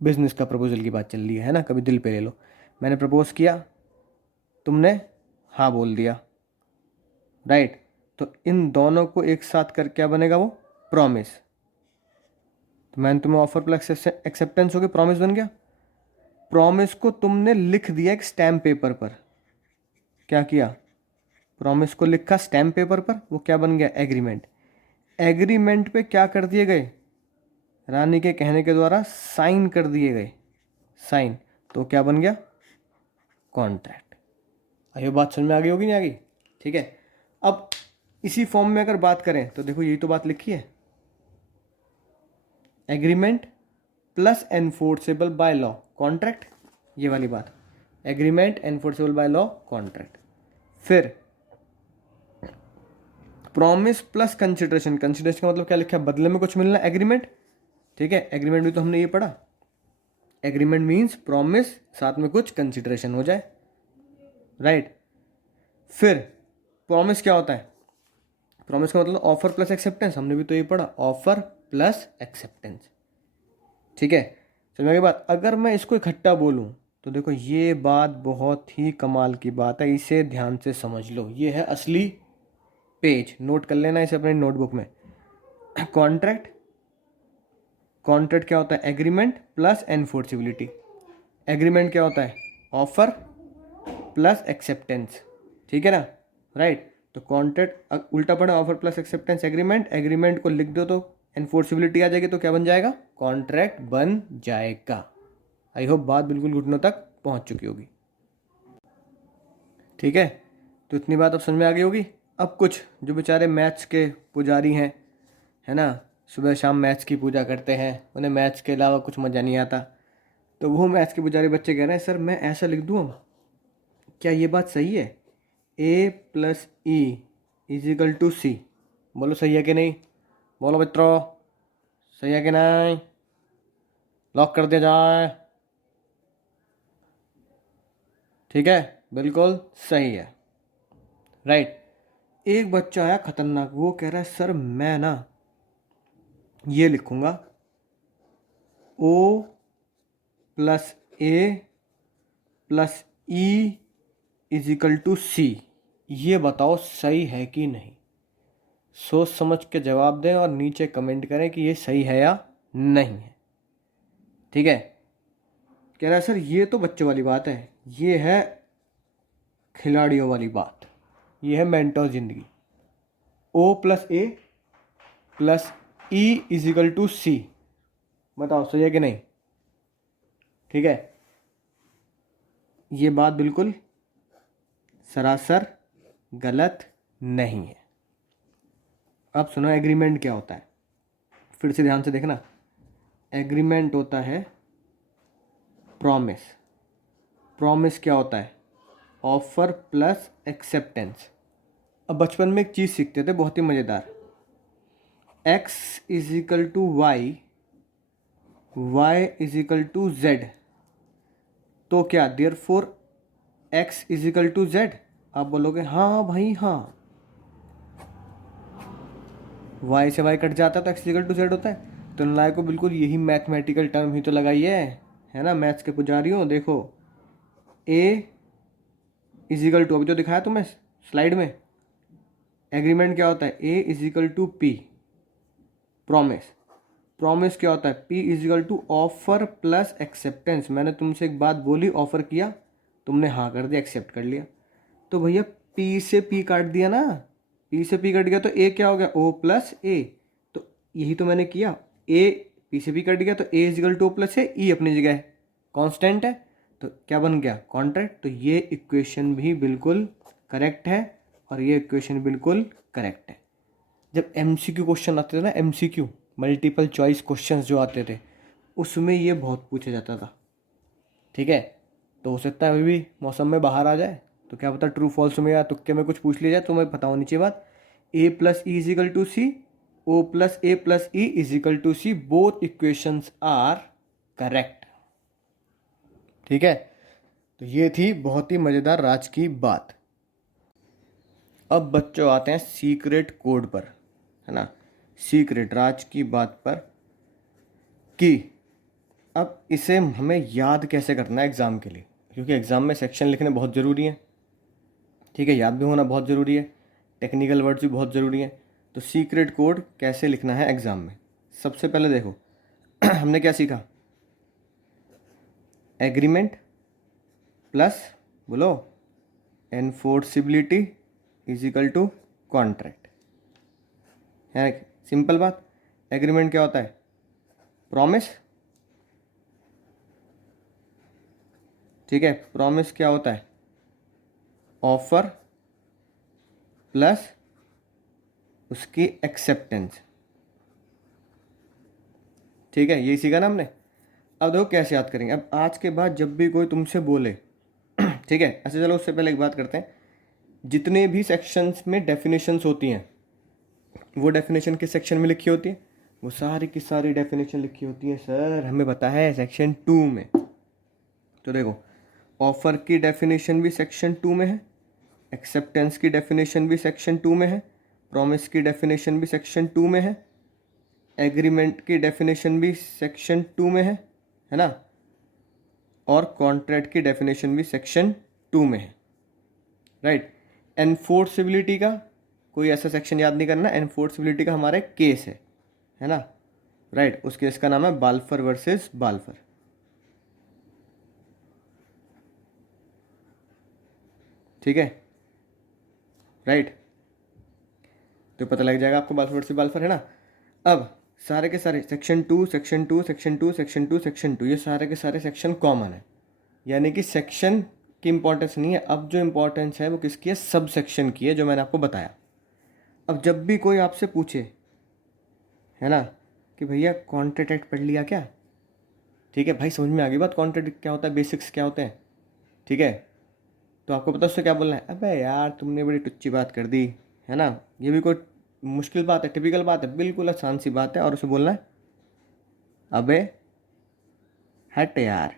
बिजनेस का प्रपोजल की बात चल रही है ना, कभी दिल पे ले लो। मैंने प्रपोज किया, तुमने हाँ बोल दिया, राइट। तो इन दोनों को एक साथ कर क्या बनेगा, वो प्रॉमिस। तो मैंने तुम्हें ऑफर प्लस एक्सेप्टेंस हो गया, प्रॉमिस बन गया। प्रॉमिस को तुमने लिख दिया एक स्टैम्प पेपर पर। क्या किया, प्रॉमिस को लिखा स्टैम्प पेपर पर, वो क्या बन गया, एग्रीमेंट। एग्रीमेंट पे क्या कर दिए गए, रानी के कहने के द्वारा साइन कर दिए गए, साइन। तो क्या बन गया, कॉन्ट्रैक्ट। आइए बात समझ में आ गई होगी, नहीं आ गई? ठीक है। अब इसी फॉर्म में अगर बात करें तो देखो यही तो बात लिखी है, agreement plus enforceable by law contract, ये वाली बात, agreement enforceable by law contract. फिर प्रॉमिस प्लस कंसिडरेशन, कंसिडरेशन का मतलब क्या लिखा है, बदले में कुछ मिलना, एग्रीमेंट। ठीक है, एग्रीमेंट भी तो हमने ये पढ़ा, एग्रीमेंट मीन्स प्रॉमिस साथ में कुछ कंसिडरेशन हो जाए, राइट। फिर प्रॉमिस क्या होता है, प्रॉमिस का मतलब ऑफर प्लस एक्सेप्टेंस, हमने भी तो ये पढ़ा, ऑफर प्लस एक्सेप्टेंस। ठीक है, समझ के बाद अगर मैं इसको इकट्ठा बोलूं तो देखो ये बात बहुत ही कमाल की बात है, इसे ध्यान से समझ लो, ये है असली पेज, नोट कर लेना इसे अपने नोटबुक में। कॉन्ट्रैक्ट, कॉन्ट्रैक्ट क्या होता है, एग्रीमेंट प्लस एनफोर्सिबिलिटी। एग्रीमेंट क्या होता है, ऑफर प्लस एक्सेप्टेंस, ठीक है ना, राइट। तो कॉन्ट्रैक्ट उल्टा पड़ा, offer plus acceptance agreement, agreement को लिख दो तो एनफोर्सिबिलिटी आ जाएगी, तो क्या बन जाएगा, कॉन्ट्रैक्ट बन जाएगा। आई होप बात बिल्कुल घुटनों तक पहुंच चुकी होगी। ठीक है, तो इतनी बात अब समझ में आ गई होगी। अब कुछ जो बेचारे मैथ्स के पुजारी हैं, है ना, सुबह शाम मैथ्स की पूजा करते हैं, उन्हें मैथ्स के अलावा कुछ मज़ा नहीं आता, तो वो मैथ्स के पुजारी बच्चे कह रहे हैं सर मैं ऐसा लिख दूँ, क्या ये बात सही है, ए प्लस ई इजिकल टू सी। बोलो सही है कि नहीं, बोलो मित्रों, सही है कि नहीं, लॉक कर दिया जाए। ठीक है, बिल्कुल सही है, राइट। एक बच्चा आया खतरनाक, वो कह रहा है सर मैं ना ये लिखूंगा, O plus A plus E is equal to C, ये बताओ सही है कि नहीं। सोच समझ के जवाब दें और नीचे कमेंट करें कि ये सही है या नहीं है। ठीक है, कह रहा है सर ये तो बच्चों वाली बात है, ये है खिलाड़ियों वाली बात, ये है मेंटोर जिंदगी। O plus A plus E is equal to C, बताओ सही है कि नहीं। ठीक है, ये बात बिल्कुल सरासर गलत नहीं है। अब सुनो एग्रीमेंट क्या होता है, फिर से ध्यान से देखना। एग्रीमेंट होता है प्रॉमिस, प्रॉमिस क्या होता है, ऑफर प्लस एक्सेप्टेंस। अब बचपन में एक चीज़ सीखते थे बहुत ही मज़ेदार, x is equal to Y, y is equal to Z, तो क्या therefore x is equal to Z. आप बोलोगे हाँ भाई हाँ, y से y कट जाता है तो x इजिकल टू जेड होता है। तो नालायक को बिल्कुल यही मैथमेटिकल टर्म ही तो लगाई है ना मैथ्स के पुजारियों। देखो a इजिकल टू, अभी जो दिखाया तुम्हें स्लाइड में, एग्रीमेंट क्या होता है, a is equal to p, promise, promise क्या होता है, p is equal to offer plus acceptance. मैंने तुमसे एक बात बोली, ऑफर किया, तुमने हाँ कर दिया, एक्सेप्ट कर लिया, तो भैया p से p काट दिया ना, p से p कट गया तो a क्या हो गया, o प्लस a। तो यही तो मैंने किया, a p से p कट गया तो a इजिकल टू प्लस है, e अपनी जगह कांस्टेंट है, तो क्या बन गया, कॉन्ट्रैक्ट। तो ये इक्वेशन भी बिल्कुल करेक्ट है और ये इक्वेशन बिल्कुल करेक्ट है। जब एमसीक्यू क्वेश्चन आते थे ना, एमसीक्यू मल्टीपल चॉइस क्वेश्चंस जो आते थे, उसमें ये बहुत पूछा जाता था। ठीक है, तो हो सकता है अभी भी मौसम में बाहर आ जाए, तो क्या पता ट्रू फॉल्स में या तुक्के में कुछ पूछ लिया जाए, तो मैं पता होनी चाहिए बात। A plus E is equal to C, O plus A plus E is equal to C, both equations are correct. ठीक है, तो ये थी बहुत ही मज़ेदार राज की बात। अब बच्चों आते हैं सीक्रेट कोड पर, है ना, सीक्रेट राज की बात पर, कि अब इसे हमें याद कैसे करना है एग्ज़ाम के लिए, क्योंकि एग्ज़ाम में सेक्शन लिखने बहुत ज़रूरी है, ठीक है, याद भी होना बहुत ज़रूरी है, टेक्निकल वर्ड्स भी बहुत ज़रूरी हैं। तो सीक्रेट कोड कैसे लिखना है एग्ज़ाम में, सबसे पहले देखो हमने क्या सीखा, एग्रीमेंट प्लस बोलो enforceability is equal to contract, है सिंपल बात। एग्रीमेंट क्या होता है, प्रॉमिस, ठीक है, प्रॉमिस क्या होता है, ऑफर प्लस उसकी एक्सेप्टेंस, ठीक है, यही सीखा ना हमने। अब देखो कैसे याद करेंगे। अब आज के बाद जब भी कोई तुमसे बोले ठीक है, ऐसे चलो उससे पहले एक बात करते हैं, जितने भी सेक्शंस में डेफिनेशंस होती हैं वो डेफिनेशन किस सेक्शन में लिखी होती है, वो सारी की सारी डेफिनेशन लिखी होती है सर हमें पता है सेक्शन 2 में। तो देखो ऑफर की डेफिनेशन भी सेक्शन 2 में है, एक्सेप्टेंस की डेफिनेशन भी सेक्शन 2 में है, प्रॉमिस की डेफिनेशन भी सेक्शन 2 में है, एग्रीमेंट की डेफिनेशन भी सेक्शन 2 में है ना, और कॉन्ट्रैक्ट की डेफिनेशन भी सेक्शन 2 में है, राइट। एनफोर्सिबिलिटी का कोई ऐसा सेक्शन याद नहीं करना, एनफोर्सिबिलिटी का हमारा एक केस है ना, राइट, उस केस का नाम है बाल्फर वर्सेस बाल्फर, ठीक है, राइट, तो पता लग जाएगा आपको बाल्फर वर्सेस बाल्फर, है ना। अब सारे के सारे section 2 section 2 section 2 section 2 section 2 ये सारे के सारे सेक्शन कॉमन है, यानी कि सेक्शन की इंपॉर्टेंस नहीं है, अब जो इंपॉर्टेंस है वो किसकी है, सब सेक्शन की है, जो मैंने आपको बताया। अब जब भी कोई आपसे पूछे, है ना, कि भैया कॉन्ट्रैक्ट एक्ट पढ़ लिया क्या, ठीक है भाई, समझ में आ गई बात, कॉन्ट्रैक्ट क्या होता है, बेसिक्स क्या होते हैं, ठीक है, तो आपको पता उससे क्या बोलना है, अबे यार तुमने बड़ी टुच्ची बात कर दी, है ना, ये भी कोई मुश्किल बात है, टिपिकल बात है, बिल्कुल आसान सी बात है, और उसे बोलना है अबे हट यार,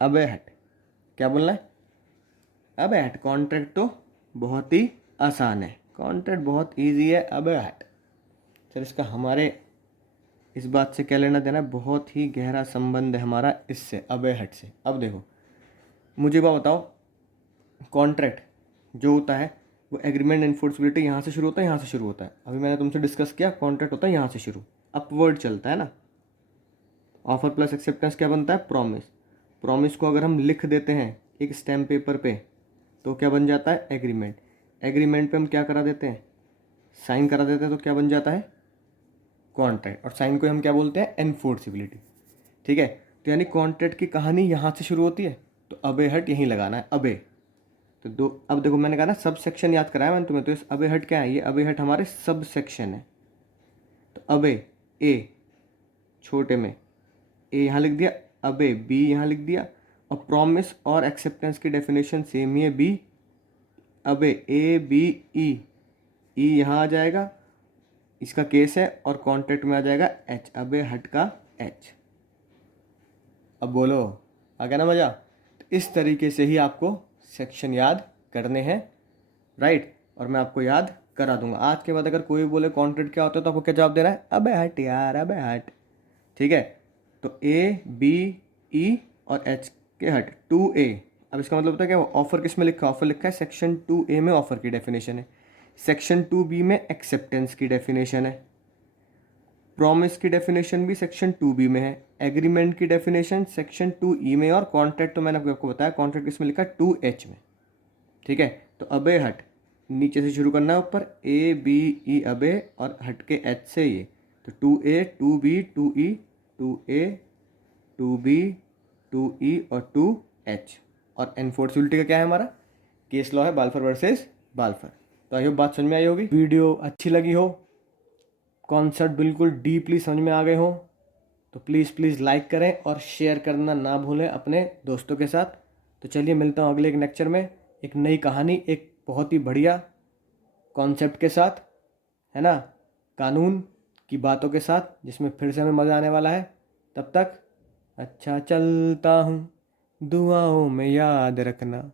अबे हट, क्या बोलना है, अबे हट, कॉन्ट्रैक्ट तो बहुत ही आसान है, कॉन्ट्रैक्ट बहुत इजी है, अबे हट। सर इसका हमारे इस बात से क्या लेना देना है, बहुत ही गहरा संबंध है हमारा इससे, अबे हट से। अब देखो मुझे बात बताओ, कॉन्ट्रैक्ट जो होता है वो एग्रीमेंट एनफोर्सबिलिटी यहाँ से शुरू होता है, यहाँ से शुरू होता है, अभी मैंने तुमसे डिस्कस किया, कॉन्ट्रैक्ट होता है यहाँ से शुरू, अपवर्ड चलता है ना, ऑफर प्लस एक्सेप्टेंस क्या बनता है, प्रॉमिस, प्रॉमिस को अगर हम लिख देते हैं एक स्टैम्प पेपर पे तो क्या बन जाता है, एग्रीमेंट, एग्रीमेंट पे हम क्या करा देते हैं, साइन करा देते हैं, तो क्या बन जाता है, कॉन्ट्रैक्ट, और साइन को हम क्या बोलते हैं, एनफोर्सिबिलिटी, ठीक है। तो यानी कॉन्ट्रैक्ट की कहानी यहाँ से शुरू होती है, तो अबे हट यहीं लगाना है, अबे, तो दो, अब देखो मैंने कहा ना सब सेक्शन याद कराया मैंने तुम्हें, तो इस अबे हट क्या है, ये अबे हट हमारे सब सेक्शन है, तो अबे ए छोटे में ए यहाँ लिख दिया, अबे बी यहाँ लिख दिया, और प्रॉमिस और एक्सेप्टेंस की डेफिनेशन सेम ही है, बी, अबे ए बी ई, ई यहाँ आ जाएगा, इसका केस है, और कॉन्ट्रैक्ट में आ जाएगा एच, अबे हट का एच। अब बोलो आ गया ना मज़ा। तो इस तरीके से ही आपको सेक्शन याद करने हैं, राइट, और मैं आपको याद करा दूंगा। आज के बाद अगर कोई बोले कॉन्ट्रैक्ट क्या होता है तो आपको क्या जवाब देना है, अबे हट यार, अबे हट, ठीक है। तो ए बी ई और एच के हट 2A, अब इसका मतलब होता है क्या, ऑफर किस में लिखा है, ऑफर लिखा है सेक्शन 2A में, ऑफर की डेफिनेशन है, सेक्शन 2B में एक्सेप्टेंस की डेफिनेशन है, प्रॉमिस की डेफिनेशन भी सेक्शन 2B में है, एग्रीमेंट की डेफिनेशन सेक्शन 2E में, और कॉन्ट्रैक्ट तो मैंने आपको बताया कॉन्ट्रैक्ट किस में लिखा है, 2H में, ठीक है। तो अबे हट नीचे से शुरू करना है, ऊपर ए बी ई अबे, और हट के एच से ये, तो 2A 2B 2E 2A 2B 2E और 2H, और एनफोर्सिबिलिटी का क्या है हमारा, केस लॉ है बाल्फर वर्सेस बाल्फर। तो आई होप बात समझ में आई होगी, वीडियो अच्छी लगी हो, कॉन्सेप्ट बिल्कुल डीपली समझ में आ गए हो, तो प्लीज़ लाइक करें और शेयर करना ना भूलें अपने दोस्तों के साथ। तो चलिए मिलता हूँ अगले एक लेक्चर में, एक नई कहानी, एक बहुत ही बढ़िया कॉन्सेप्ट के साथ, है ना, कानून की बातों के साथ, जिसमें फिर से हमें मज़ा आने वाला है। तब तक अच्छा चलता हूँ, दुआओं में याद रखना।